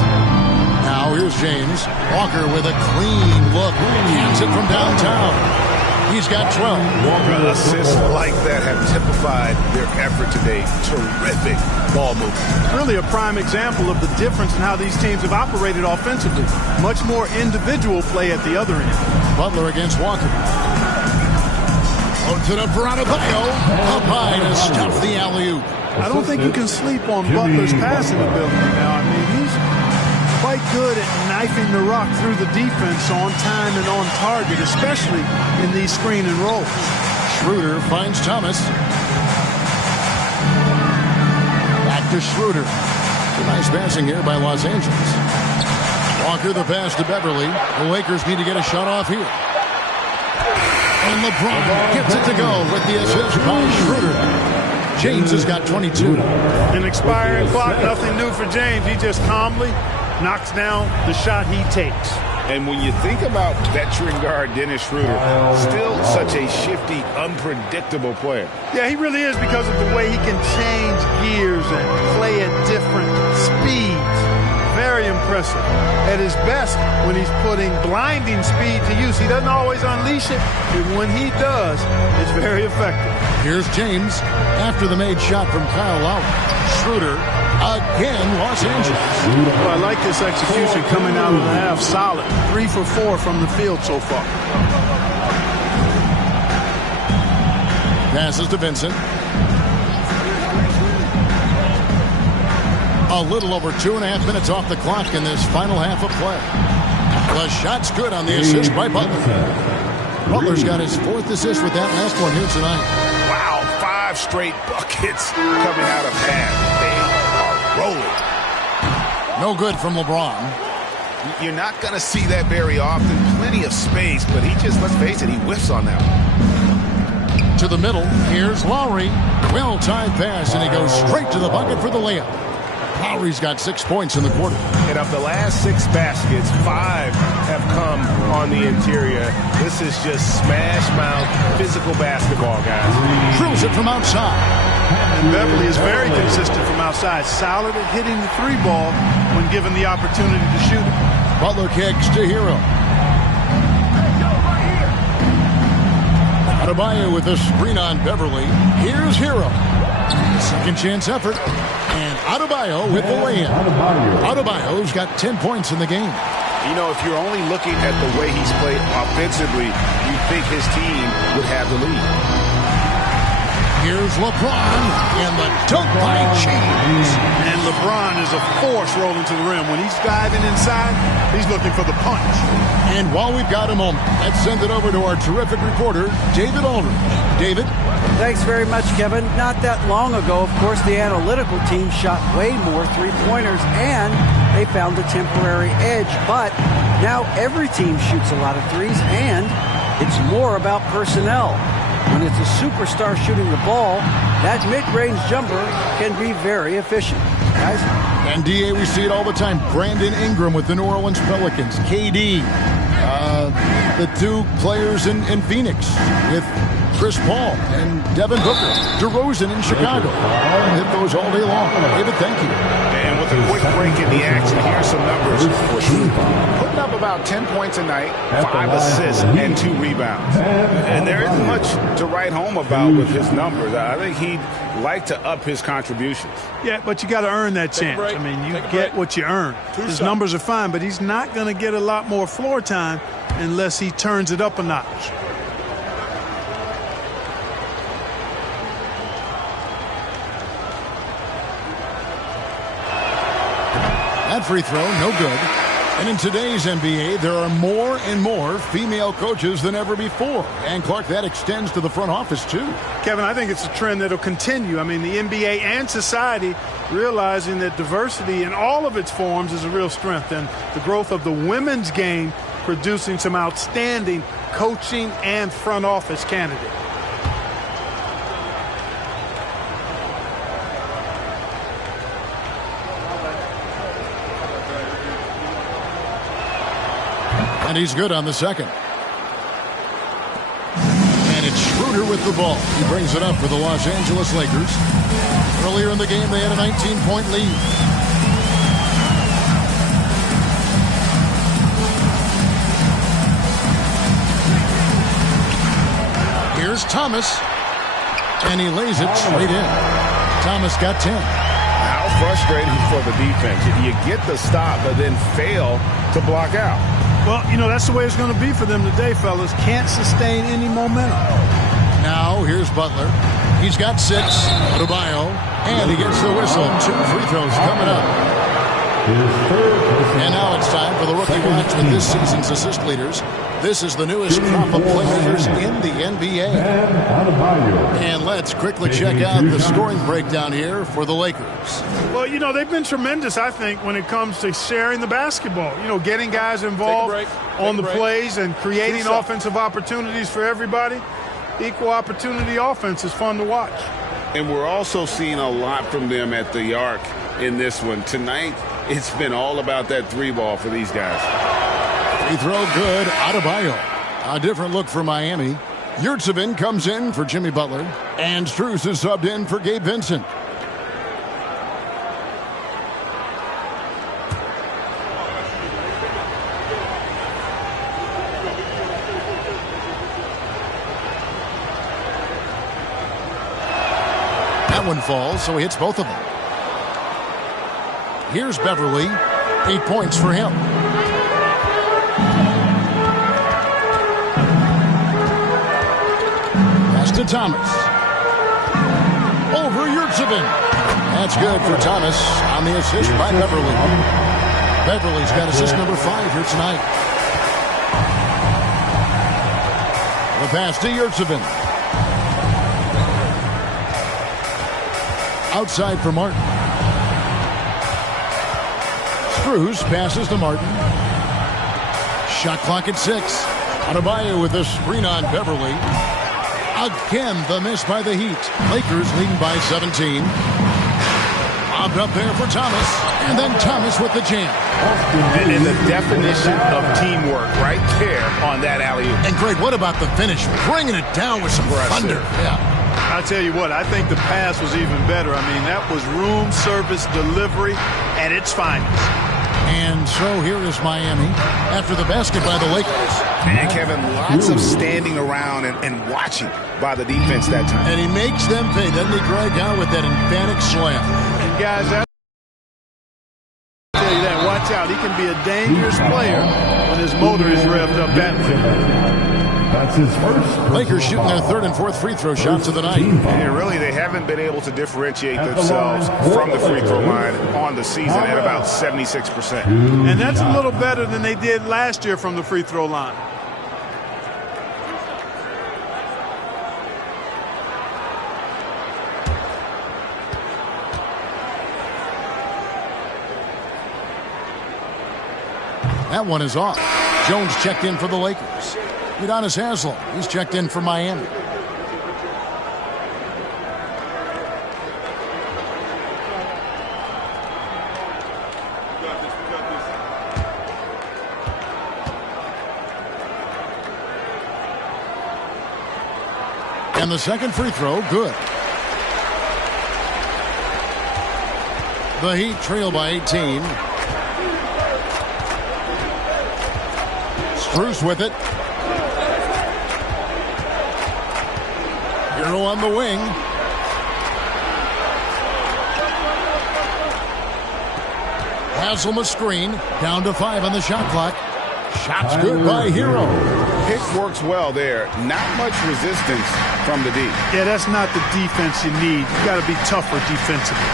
Now here's James. Walker with a clean look. Hands it from downtown. He's got 12. Assists like that have typified their effort today. Terrific ball movement. Really a prime example of the difference in how these teams have operated offensively. Much more individual play at the other end. Butler against Walker. Loads it up for Adebayo. Up high to stuff the alley-oop. I don't think you can sleep on Butler's passing ability now. I mean, he's quite good at knifing the rock through the defense on time and on target, especially in these screen and rolls. Schroeder finds Thomas. Back to Schroeder. Nice passing here by Los Angeles. Walker the pass to Beverly. The Lakers need to get a shot off here. And LeBron gets it to go with the assist by Schroeder. James has got 22. An expiring clock, nothing new for James. He just calmly knocks down the shot he takes. And when you think about veteran guard Dennis Schroeder, still such a shifty, unpredictable player. Yeah, he really is, because of the way he can change gears and play at different speeds. Very impressive. At his best, when he's putting blinding speed to use, he doesn't always unleash it, but when he does, it's very effective. Here's James after the made shot from Kyle Lowry. Schroeder again, Los Angeles. Well, I like this execution coming out of the half. Solid. 3 for 4 from the field so far. Passes to Vincent. A little over 2.5 minutes off the clock in this final half of play. The shot's good on the assist by Butler. Butler's got his 4th assist with that last one here tonight. Wow, 5 straight buckets coming out of half. They are rolling. No good from LeBron. You're not going to see that very often. Plenty of space, but he just, let's face it, he whiffs on that one. To the middle, here's Lowry. Well-timed pass, and he goes straight to the bucket for the layup. Lowry's got 6 points in the quarter. And of the last 6 baskets, 5 have come on the interior. This is just smash mouth physical basketball, guys. Drills it from outside. And Beverly is very consistent from outside. Solid at hitting the 3 ball when given the opportunity to shoot it. Butler kicks to Hero. Adebayo with a screen on Beverly. Here's Hero. Second chance effort. And Adebayo with the lay-in. Adebayo's got 10 points in the game. You know, if you're only looking at the way he's played offensively, you think his team would have the lead. Here's LeBron and the dunk by James. And LeBron is a force rolling to the rim. When he's diving inside, he's looking for the punch. And while we've got a moment, let's send it over to our terrific reporter, David Aldridge. David? Thanks very much, Kevin. Not that long ago, of course, the analytical team shot way more three-pointers, and they found a temporary edge. But now every team shoots a lot of threes, and it's more about personnel. When it's a superstar shooting the ball, that mid-range jumper can be very efficient. Guys? And, D.A., we see it all the time. Brandon Ingram with the New Orleans Pelicans. KD. the two players in Phoenix with Chris Paul and Devin Booker, DeRozan in Chicago. Hit those all day long. David, thank you. And with a quick break in the action, here's some numbers for Shrew. Putting up about 10 points a night, 5 assists, and 2 rebounds. And there isn't much to write home about with his numbers. I think he'd like to up his contributions. Yeah, but you got to earn that chance. I mean, you get what you earn. His numbers are fine, but he's not going to get a lot more floor time unless he turns it up a notch. That free throw, no good. And in today's NBA, there are more and more female coaches than ever before. And, Clark, that extends to the front office, too. Kevin, I think it's a trend that will continue. I mean, the NBA and society realizing that diversity in all of its forms is a real strength. And the growth of the women's game producing some outstanding coaching and front office candidates. And he's good on the second. And it's Schroeder with the ball. He brings it up for the Los Angeles Lakers. Earlier in the game, they had a 19-point lead. Here's Thomas. And he lays it straight in. Thomas got 10. How frustrating for the defense. You get the stop, but then fail to block out. Well, you know, that's the way it's going to be for them today, fellas. Can't sustain any momentum. Now, here's Butler. He's got 6. Adebayo. And he gets the whistle. 2 free throws coming up. And now it's time for the Rookie Watch with this season's assist leaders. This is the newest crop of playmakers in the NBA. And let's quickly check out the scoring breakdown here for the Lakers. Well, you know, they've been tremendous, I think, when it comes to sharing the basketball. You know, getting guys involved on the plays and creating offensive opportunities for everybody. Equal opportunity offense is fun to watch. And we're also seeing a lot from them at the arc in this one. Tonight, it's been all about that 3-ball for these guys. Free throw good. Adebayo. A different look for Miami. Yurtseven comes in for Jimmy Butler. And Strus is subbed in for Gabe Vincent. That one falls, so he hits both of them. Here's Beverly. 8 points for him. Pass to Thomas. Over Yurtseven. That's good for Thomas on the assist by Beverly. Beverly's got assist number 5 here tonight. The pass to Yurtseven. Outside for Martin. Strus passes to Martin. Shot clock at 6. Adebayo with a screen on Beverly. Again, the miss by the Heat. Lakers leading by 17. Bobbed up there for Thomas. And then Thomas with the jam. And the definition of teamwork right there on that alley-oop. And Greg, what about the finish? Bringing it down with some thunder. Yeah. I'll tell you what, I think the pass was even better. I mean, that was room service delivery at its finest. And so here is Miami after the basket by the Lakers. And Kevin, lots of standing around and watching by the defense that time. And he makes them pay, doesn't he, Greg, out with that emphatic slam. And guys, I'll tell you that, watch out. He can be a dangerous player when his motor is revved up that way. That's his first. Lakers shooting their 3rd and 4th free throw shots of the night. And really, they haven't been able to differentiate themselves from the free throw line on the season at about 76%. And that's a little better than they did last year from the free throw line. That one is off. Jones checked in for the Lakers. Udonis Haslem, he's checked in for Miami. And the second free throw, good. The Heat trail by 18. Strus with it. Hero on the wing. Hasselma screen. Down to 5 on the shot clock. Shots good by Hero. Pick works well there. Not much resistance from the D. Yeah, that's not the defense you need. You got to be tougher defensively.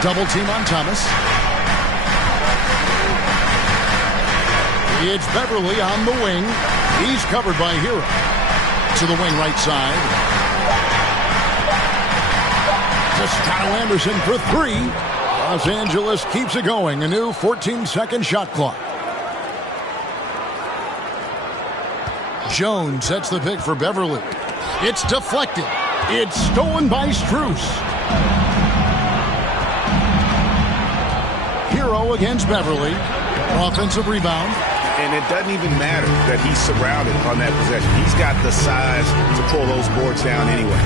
Double team on Thomas. It's Beverly on the wing. He's covered by Hero. To the wing right side. Toscano Anderson for 3. Los Angeles keeps it going. A new 14-second shot clock. Jones sets the pick for Beverly. It's deflected. It's stolen by Strus. Hero against Beverly. Offensive rebound. And it doesn't even matter that he's surrounded on that possession. He's got the size to pull those boards down anyway.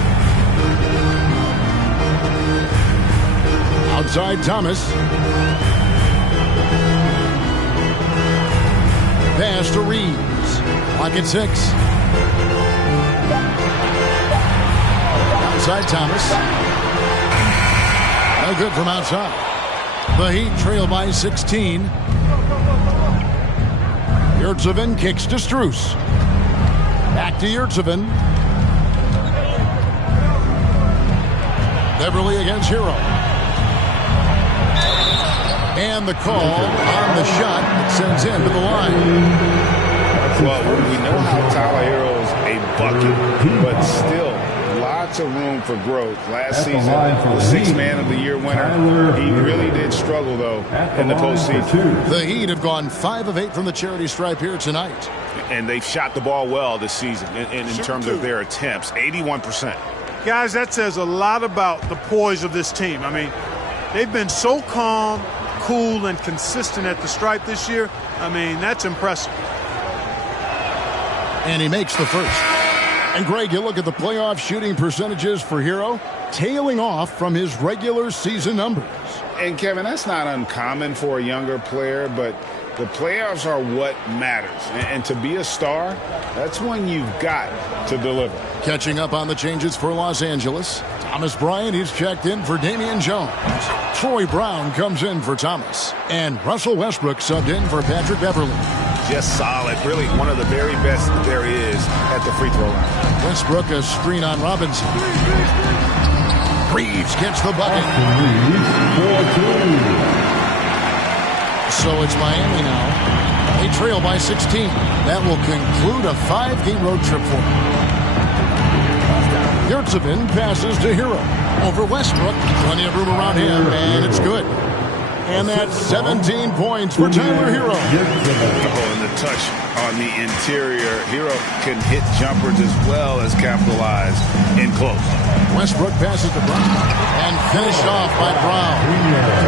Outside Thomas. Pass to Reeves. Clock at 6. Outside Thomas. No good from outside. The Heat trail by 16. Yurtseven kicks to Strus. Back to Yurtseven. Beverly against Hero. And the call on the shot that sends him to the line. Well, we know how Tyler Hero's a bucket, but still lots of room for growth. Last season, the 6th Man of the Year winner. He really did struggle, though, in the postseason. The Heat have gone 5 of 8 from the charity stripe here tonight. And they've shot the ball well this season in terms of their attempts, 81%. Guys, that says a lot about the poise of this team. I mean, they've been so calm, cool, and consistent at the stripe this year. I mean, that's impressive. And he makes the first. And Greg, you look at the playoff shooting percentages for Hero, tailing off from his regular season numbers. And Kevin, that's not uncommon for a younger player, but the playoffs are what matters. And to be a star, that's when you've got to deliver. Catching up on the changes for Los Angeles. Thomas Bryant, he's checked in for Damian Jones. Troy Brown comes in for Thomas. And Russell Westbrook subbed in for Patrick Beverly. Just solid. Really one of the very best there is at the free throw line. Westbrook a screen on Robinson. Reeves gets the bucket. So it's Miami now. They trail by 16. That will conclude a 5-game road trip for them. Yurtseven passes to Hero. Over Westbrook. Plenty of room around him, and it's good. And that's 17 points for Tyler Hero. Oh, and the touch on the interior. Hero can hit jumpers as well as capitalize in close. Westbrook passes to Brown. And finished off by Brown.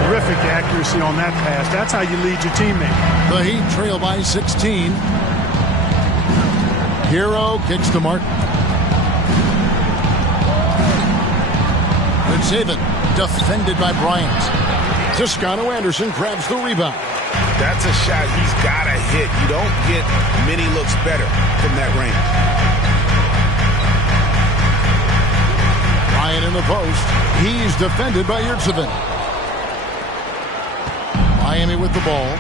Terrific accuracy on that pass. That's how you lead your teammate. The Heat trail by 16. Hero kicks to Martin. Good saving. Defended by Bryant. Toscano Anderson grabs the rebound. That's a shot he's got to hit. You don't get many looks better from that range. Bryant in the post. He's defended by Yurtseven. Miami with the ball.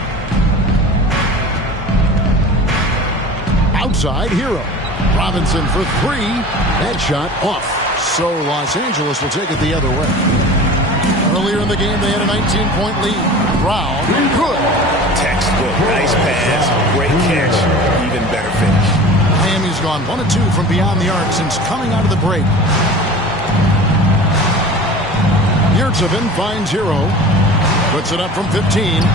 Outside, Hero. Robinson for 3. That shot off. So Los Angeles will take it the other way. Earlier in the game, they had a 19-point lead. Brown, good. Textbook, nice pass, great catch, even better finish. Miami's gone 1 of 2 from beyond the arc since coming out of the break. Yurtseven finds Hero. Puts it up from 15.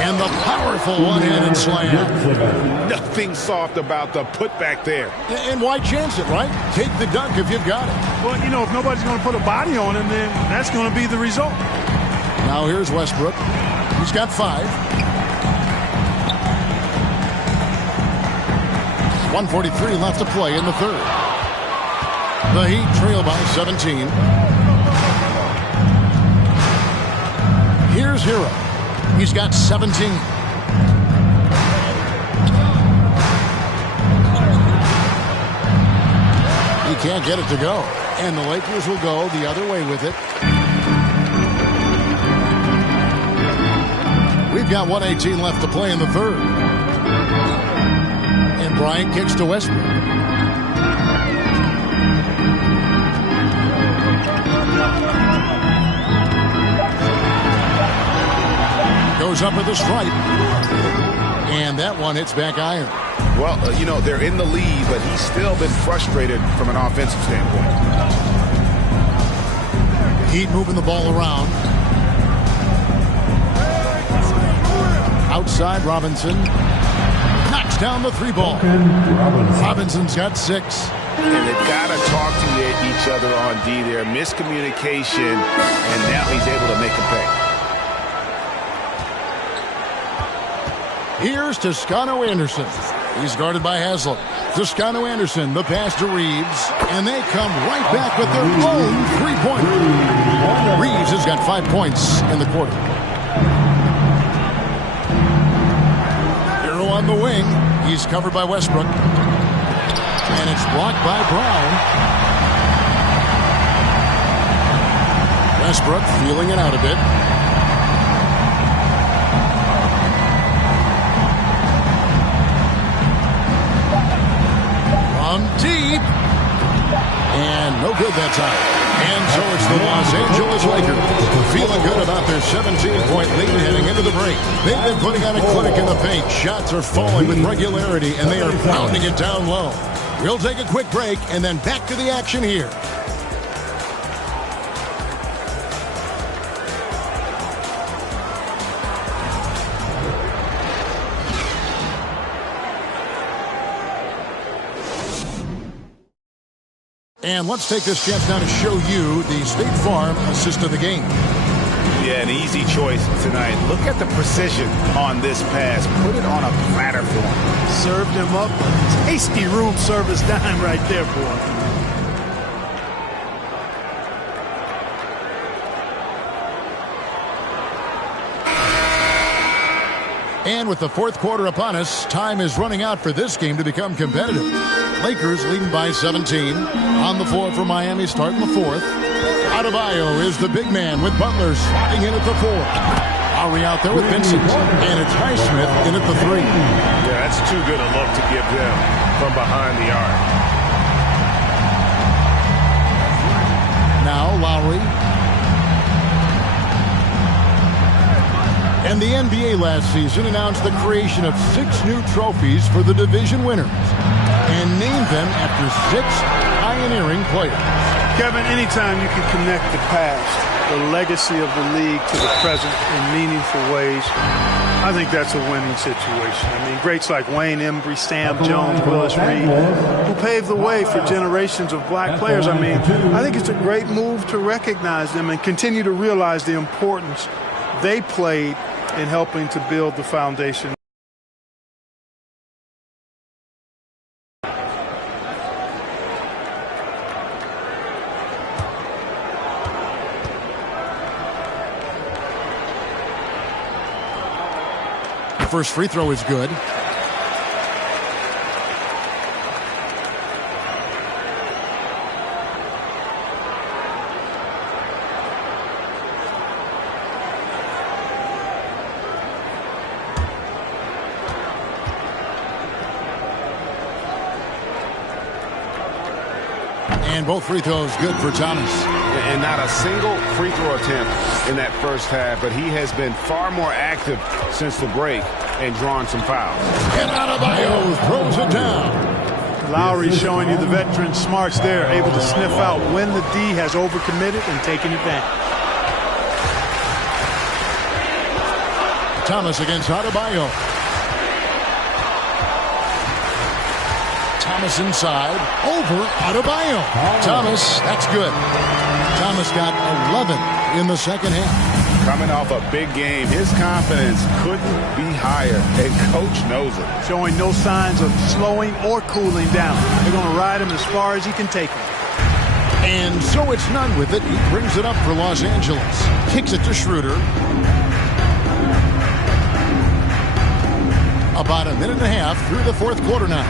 And the powerful one-handed slam. Nothing soft about the putback there. And why chance it, right? Take the dunk if you've got it. Well, you know, if nobody's going to put a body on him, then that's going to be the result. Now here's Westbrook. He's got 5. 1:43 left to play in the third. The Heat trail by 17. Here's Hero. He's got 17. He can't get it to go. And the Lakers will go the other way with it. We've got 1:18 left to play in the third. And Bryant kicks to Westbrook. Goes up with the stripe. And that one hits back iron. Well, they're in the lead, but he's still been frustrated from an offensive standpoint. Heat moving the ball around. Outside Robinson. Knocks down the three ball. Robinson's got 6. And they've got to talk to each other on D there. Miscommunication, and now he's able to make a pay. Here's Toscano Anderson. He's guarded by Haslem. Toscano Anderson, the pass to Reeves. And they come right back with their own three-pointer. Reeves has got 5 points in the quarter. Hero on the wing. He's covered by Westbrook. And it's blocked by Brown. Westbrook feeling it out a bit. Deep. And no good that time. And so it's the Los Angeles Lakers feeling good about their 17-point lead heading into the break. They've been putting on a clinic in the paint. Shots are falling with regularity, and they are pounding it down low. We'll take a quick break and then back to the action here. And let's take this chance now to show you the State Farm assist of the game. Yeah, an easy choice tonight. Look at the precision on this pass. Put it on a platter for him. Served him up. Tasty room service dime right there, boy. And with the fourth quarter upon us, time is running out for this game to become competitive. Lakers leading by 17. On the floor for Miami starting the fourth. Adebayo is the big man with Butler sliding in at the 4. Lowry out there with Vincent. And it's Highsmith in at the 3. Yeah, that's too good a look to give them from behind the arc. Now Lowry. And the NBA last season announced the creation of 6 new trophies for the division winners and named them after 6 pioneering players. Kevin, anytime you can connect the past, the legacy of the league to the present in meaningful ways, I think that's a winning situation. I mean, greats like Wayne Embry, Sam Jones, Willis Reed, who paved the way for generations of black players. I mean, I think it's a great move to recognize them and continue to realize the importance they played in helping to build the foundation. First free throw is good. And both free throws good for Thomas. And not a single free throw attempt in that first half, but he has been far more active since the break and drawn some fouls. And Adebayo throws it down. Lowry showing you the veteran smarts there, able to sniff out when the D has overcommitted and taken advantage. Thomas against Adebayo. Thomas inside, over Adebayo. Thomas, that's good. Thomas got 11 in the second half. Coming off a big game, his confidence couldn't be higher, and Coach knows it. Showing no signs of slowing or cooling down. They're going to ride him as far as he can take him. And so it's none with it. He brings it up for Los Angeles. Kicks it to Schroeder. About a minute and a half through the fourth quarter now.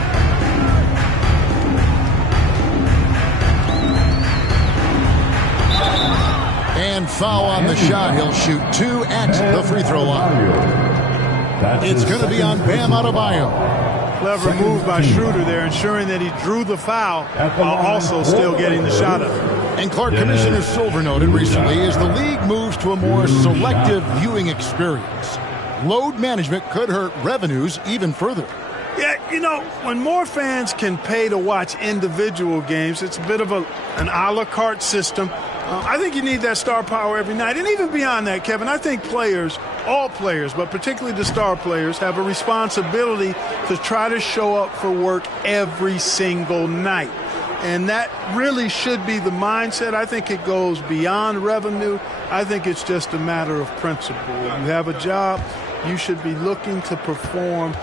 And foul on the shot. He'll shoot 2 at the free throw line. It's going to be on Bam Adebayo. Clever move by Schroeder there, ensuring that he drew the foul while also still getting the shot up. And Clark, Commissioner Silver noted recently, as the league moves to a more selective viewing experience, load management could hurt revenues even further. Yeah, you know, when more fans can pay to watch individual games, it's a bit of an a la carte system. I think you need that star power every night. And even beyond that, Kevin, I think players, all players, but particularly the star players, have a responsibility to try to show up for work every single night. And that really should be the mindset. I think it goes beyond revenue. I think it's just a matter of principle. If you have a job, you should be looking to perform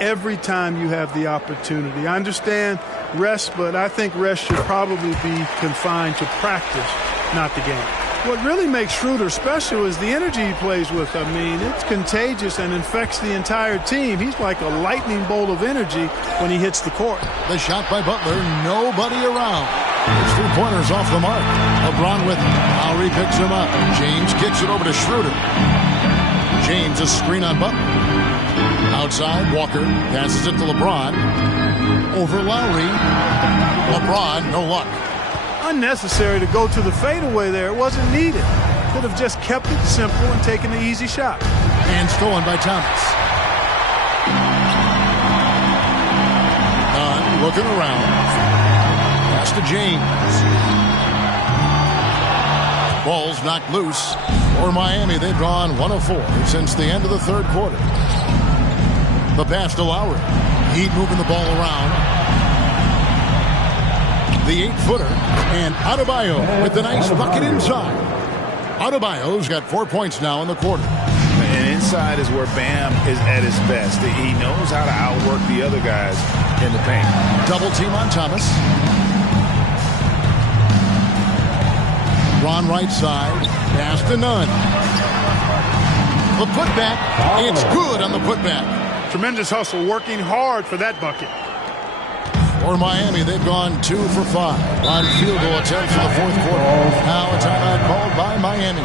every time you have the opportunity. I understand rest, but I think rest should probably be confined to practice, not the game. What really makes Schroeder special is the energy he plays with. I mean, it's contagious and infects the entire team. He's like a lightning bolt of energy when he hits the court. The shot by Butler, nobody around. His 3-pointers off the mark. LeBron with him. Lowry picks him up. James kicks it over to Schroeder. James, a screen on Butler. Outside, Walker passes it to LeBron. Over Lowry. LeBron, no luck. Unnecessary to go to the fadeaway there. It wasn't needed. Could have just kept it simple and taken the easy shot. And stolen by Thomas. Nunn looking around. Pass to James. Ball's knocked loose. For Miami, they've gone 1 of 4 since the end of the third quarter. The pass to Lowry. Heat moving the ball around. The 8-footer, and Adebayo with the nice bucket inside. Adebayo's got 4 points now in the quarter. And inside is where Bam is at his best. He knows how to outwork the other guys in the paint. Double team on Thomas. Ron right side, pass to Nunn. The putback, it's good on the putback. Tremendous hustle, working hard for that bucket. For Miami, they've gone 2 for 5 on field goal attempts in the fourth quarter. Now a timeout called by Miami.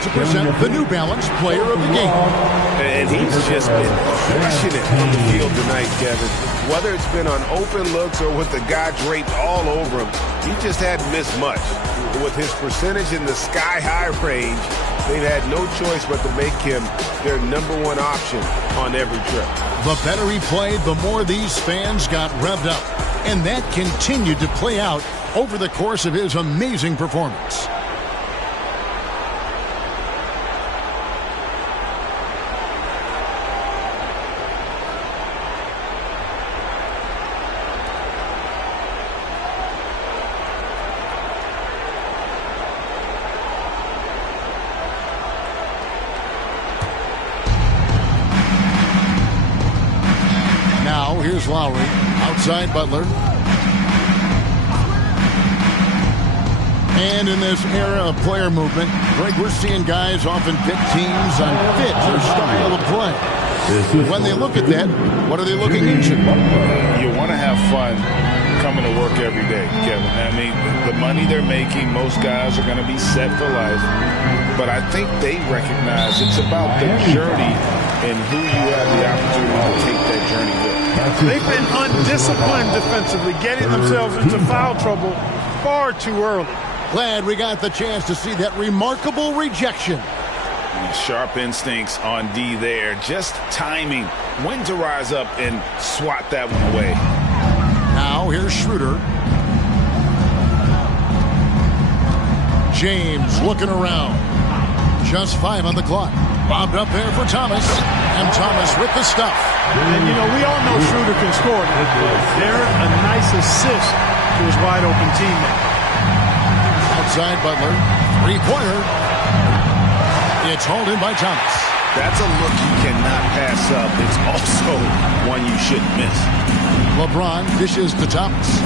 To present the New Balance Player of the Game. And he's just been crushing it on the field tonight, Kevin. Whether it's been on open looks or with the guy draped all over him, he just hadn't missed much. With his percentage in the sky-high range, they've had no choice but to make him their #1 option on every trip. The better he played, the more these fans got revved up. And that continued to play out over the course of his amazing performance. Lowry. Outside Butler. And in this era of player movement, Greg, we're seeing guys often pick teams on fit or style of play. When they look at that, what are they looking into? You want to have fun coming to work every day, Kevin. I mean, the money they're making, most guys are going to be set for life. But I think they recognize it's about the journey and who you have the opportunity to take that journey with. They've been undisciplined defensively, getting themselves into foul trouble far too early. Glad we got the chance to see that remarkable rejection. Sharp instincts on D there. Just timing when to rise up and swat that one away. Now here's Schroeder. James looking around. Just 5 on the clock. Bobbed up there for Thomas. And Thomas with the stuff. And, you know, we all know Schroeder can score. They're a nice assist to his wide-open teammate. Outside Butler. Three-pointer. It's hauled in by Thomas. That's a look you cannot pass up. It's also one you shouldn't miss. LeBron dishes to Thomas.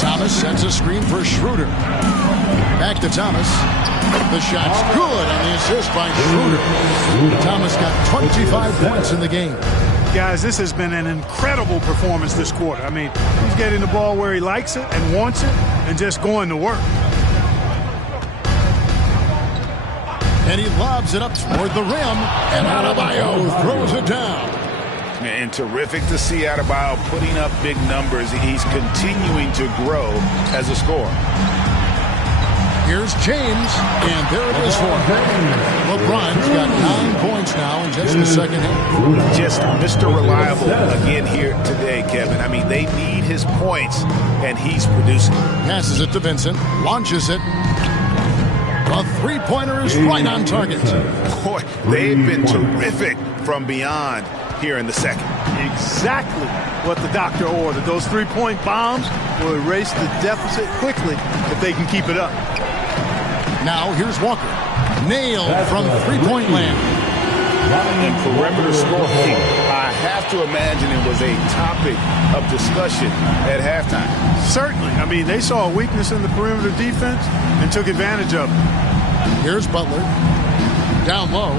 Thomas sets a screen for Schroeder. Back to Thomas. The shot's good on the assist by Schroeder. Thomas got 25 points in the game. Guys, this has been an incredible performance this quarter. I mean, he's getting the ball where he likes it and wants it and just going to work. And he lobs it up toward the rim. And Adebayo throws it down. And terrific to see Adebayo putting up big numbers. He's continuing to grow as a scorer. Here's James, and there it is for him. LeBron's got 9 points now in just the second half. Just Mr. Reliable again here today, Kevin. I mean, they need his points, and he's producing. Passes it to Vincent, launches it. A three-pointer is right on target. Boy, they've been terrific from beyond here in the second. Exactly what the doctor ordered. Those three-point bombs will erase the deficit quickly if they can keep it up. Now here's Walker. Nailed from three-point land. And perimeter scoring, I have to imagine it was a topic of discussion at halftime. Certainly. I mean, they saw a weakness in the perimeter defense and took advantage of it. Here's Butler. Down low.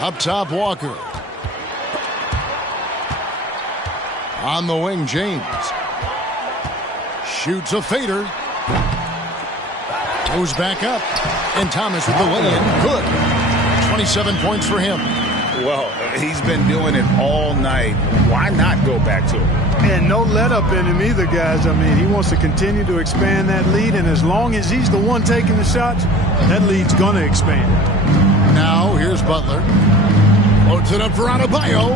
Up top, Walker. On the wing, James. Shoots a fader. Goes back up. And Thomas with the lay-in. Good. 27 points for him. Well, he's been doing it all night. Why not go back to it? And no let-up in him either, guys. I mean, he wants to continue to expand that lead, and as long as he's the one taking the shots, that lead's going to expand. Now, here's Butler. Loads it up for Adebayo.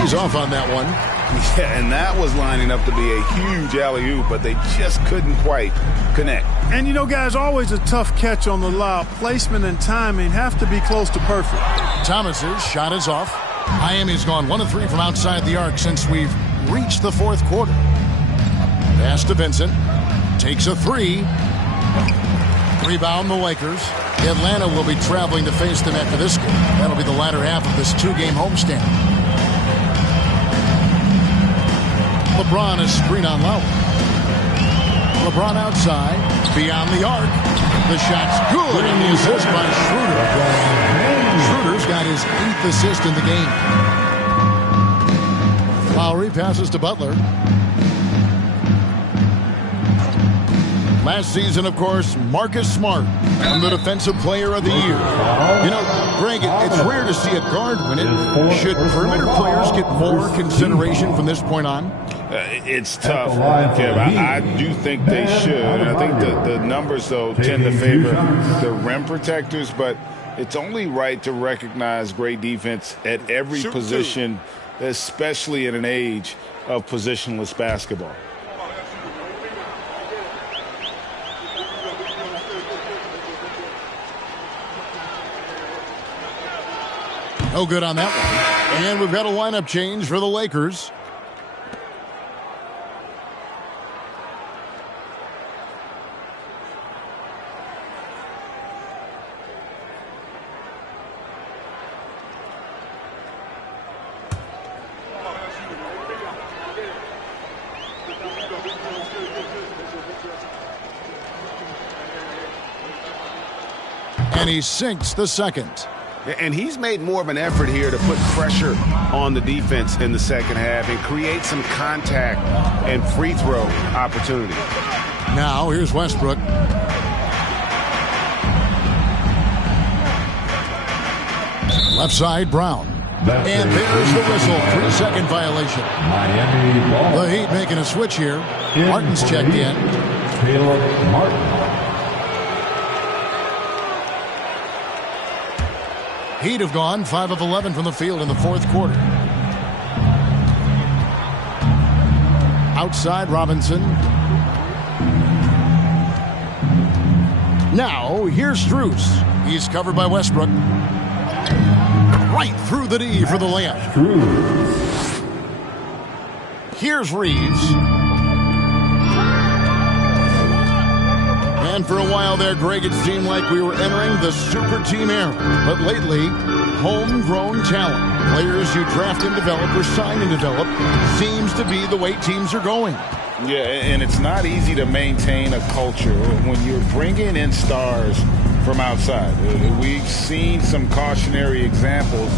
He's off on that one. Yeah, and that was lining up to be a huge alley-oop, but they just couldn't quite connect. And, you know, guys, always a tough catch on the lob. Placement and timing have to be close to perfect. Thomas's shot is off. Miami's gone 1 of 3 from outside the arc since we've reached the fourth quarter. Pass to Vincent. Takes a three. Rebound the Lakers. Atlanta will be traveling to face them after this game. That'll be the latter half of this 2-game homestand. LeBron is screen on Lowry. LeBron outside, beyond the arc. The shot's good, and the assist by Schroeder. Schroeder's got his 8th assist in the game. Lowry passes to Butler. Last season, of course, Marcus Smart won the Defensive Player of the Year. You know, Greg, it's rare to see a guard win it. Should perimeter players get more consideration from this point on? It's tough, Kev. I do think they should. And I think the numbers, though, tend to favor the rim protectors, but it's only right to recognize great defense at every position, especially in an age of positionless basketball. No good on that one. And we've got a lineup change for the Lakers. And he sinks the second. And he's made more of an effort here to put pressure on the defense in the second half and create some contact and free throw opportunity. Now here's Westbrook. Left side, Brown. And there's the whistle. 3-second violation. Miami ball. The Heat making a switch here. Martin's checked in. Caleb Martin. Heat have gone 5 of 11 from the field in the fourth quarter. Outside, Robinson. Now, here's Strus. He's covered by Westbrook. Right through the D for the layup. Here's Reeves. And for a while there, Greg, it seemed like we were entering the super team era. But lately, homegrown talent, players you draft and develop or sign and develop, seems to be the way teams are going. Yeah, and it's not easy to maintain a culture when you're bringing in stars from outside. We've seen some cautionary examples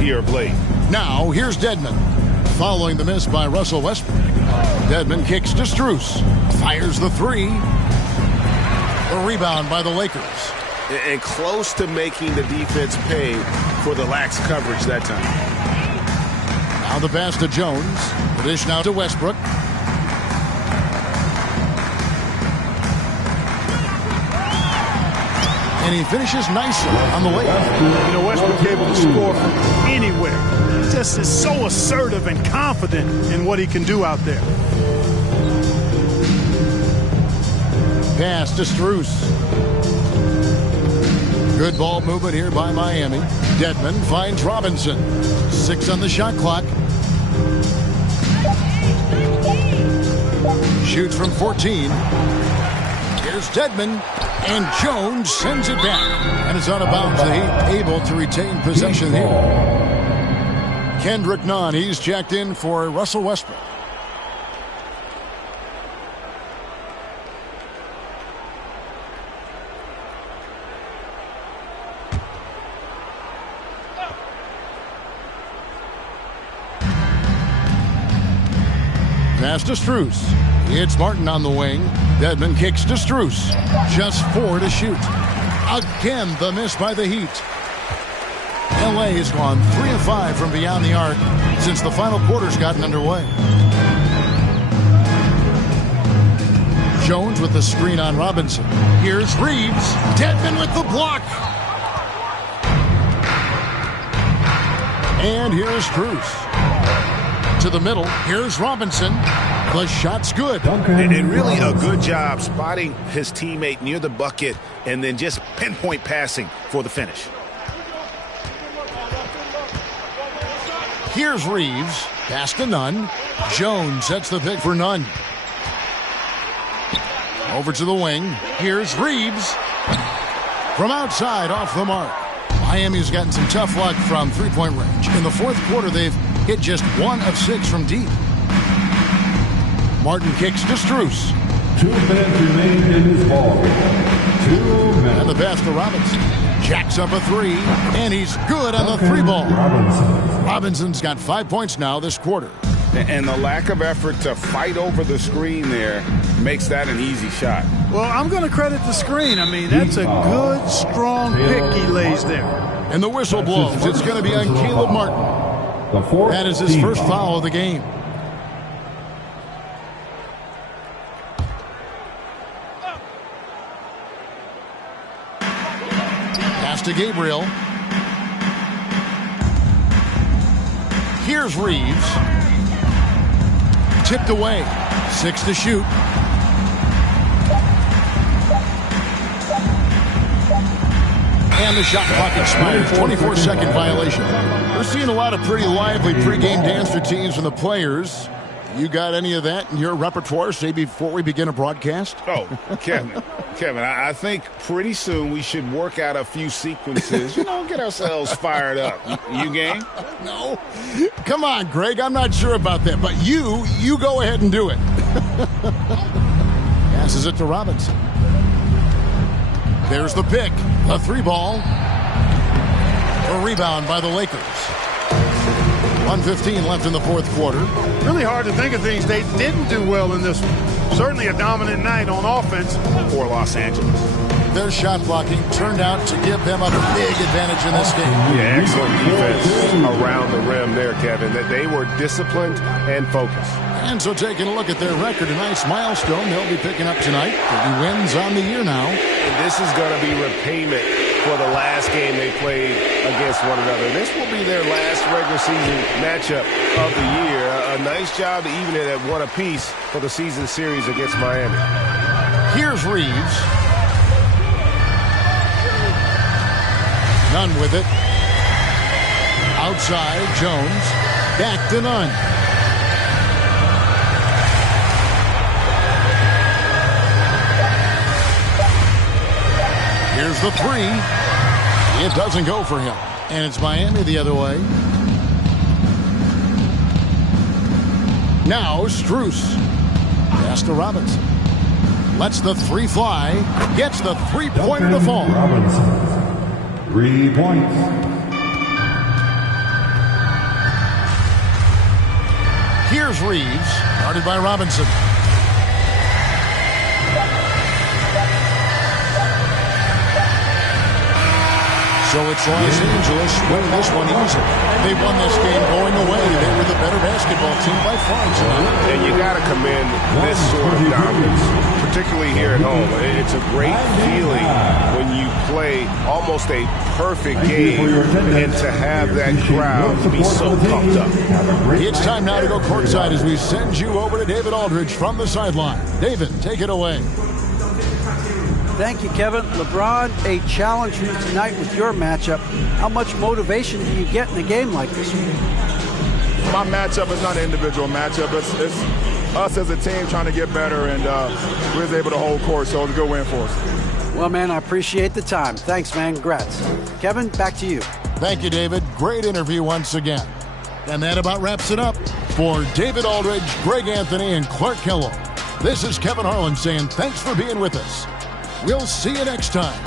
here of late. Now, here's Dedmon. Following the miss by Russell Westbrook. Dedmon kicks to Strus. Fires the three. The rebound by the Lakers. And close to making the defense pay for the lax coverage that time. Now the pass to Jones. The dish now to Westbrook. And he finishes nicely on the layup. You know, Westbrook able to score from anywhere. He just is so assertive and confident in what he can do out there. Pass to Strus. Good ball movement here by Miami. Dedmon finds Robinson. 6 on the shot clock. Shoots from 14. Here's Dedmon. And Jones sends it back. And it's out of bounds. The Heat able to retain possession here. Kendrick Nunn, he's checked in for Russell Westbrook. Pass to Strus. It's Martin on the wing. Dedmon kicks to Strus. Just 4 to shoot. Again, the miss by the Heat. LA has gone 3 of 5 from beyond the arc since the final quarter's gotten underway. Jones with the screen on Robinson. Here's Reeves. Dedmon with the block. And here's Strus. To the middle. Here's Robinson. The shot's good. And really a good job spotting his teammate near the bucket and then just pinpoint passing for the finish. Here's Reeves. Pass to Nunn. Jones sets the pick for Nunn. Over to the wing. Here's Reeves. From outside, off the mark. Miami's gotten some tough luck from three-point range. In the fourth quarter, they've hit just 1 of 6 from deep. Martin kicks to Strus. 2 minutes remaining in this ball. 2 minutes. And the pass to Robinson. Jacks up a 3, and he's good on the 3-ball. Robinson's got 5 points now this quarter. And the lack of effort to fight over the screen there makes that an easy shot. Well, I'm going to credit the screen. I mean, that's a good, strong pick he lays there. And the whistle blows. It's going to be on Caleb Martin. That is his first foul of the game. Pass to Gabriel. Here's Reeves. Tipped away. 6 to shoot. And the shot clock expires. 24-second violation. We're seeing a lot of pretty lively pregame dance routines from the players. You got any of that in your repertoire, say, before we begin a broadcast? Oh, Kevin, I think pretty soon we should work out a few sequences, get ourselves fired up. You game? No. Come on, Greg. I'm not sure about that. But you go ahead and do it. Passes it to Robinson. There's the pick. A 3-ball. A rebound by the Lakers. 1:15 left in the fourth quarter. Really hard to think of things they didn't do well in this one. Certainly a dominant night on offense for Los Angeles. Their shot blocking turned out to give them a big advantage in this game. Yeah, excellent defense around the rim there, Kevin. That they were disciplined and focused. And so taking a look at their record, a nice milestone they'll be picking up tonight. 30 wins on the year now. And this is going to be repayment for the last game they played against one another. This will be their last regular season matchup of the year. A nice job to even it at one apiece for the season series against Miami. Here's Reeves. Nunn with it. Outside, Jones. Back to Nunn. Here's the three. It doesn't go for him. And it's Miami the other way. Now Strus. Pass to Robinson. Lets the three fly. Gets the three-pointer to fall. Robinson. 3 points. Here's Reeves. Guarded by Robinson. So it's Los Angeles winning this one easy. They won this game going away. They were the better basketball team by far tonight. And you got to commend this sort of dominance, particularly here at home. It's a great feeling when you play almost a perfect game and to have that crowd be so pumped up. It's time now to go courtside as we send you over to David Aldridge from the sideline. David, take it away. Thank you, Kevin. LeBron, a challenge for you tonight with your matchup. How much motivation do you get in a game like this one? My matchup is not an individual matchup. It's us as a team trying to get better, and we was able to hold court, so it was a good win for us. Well, man, I appreciate the time. Thanks, man. Congrats. Kevin, back to you. Thank you, David. Great interview once again. And that about wraps it up. For David Aldridge, Greg Anthony, and Clark Kellogg, this is Kevin Harlan saying thanks for being with us. We'll see you next time.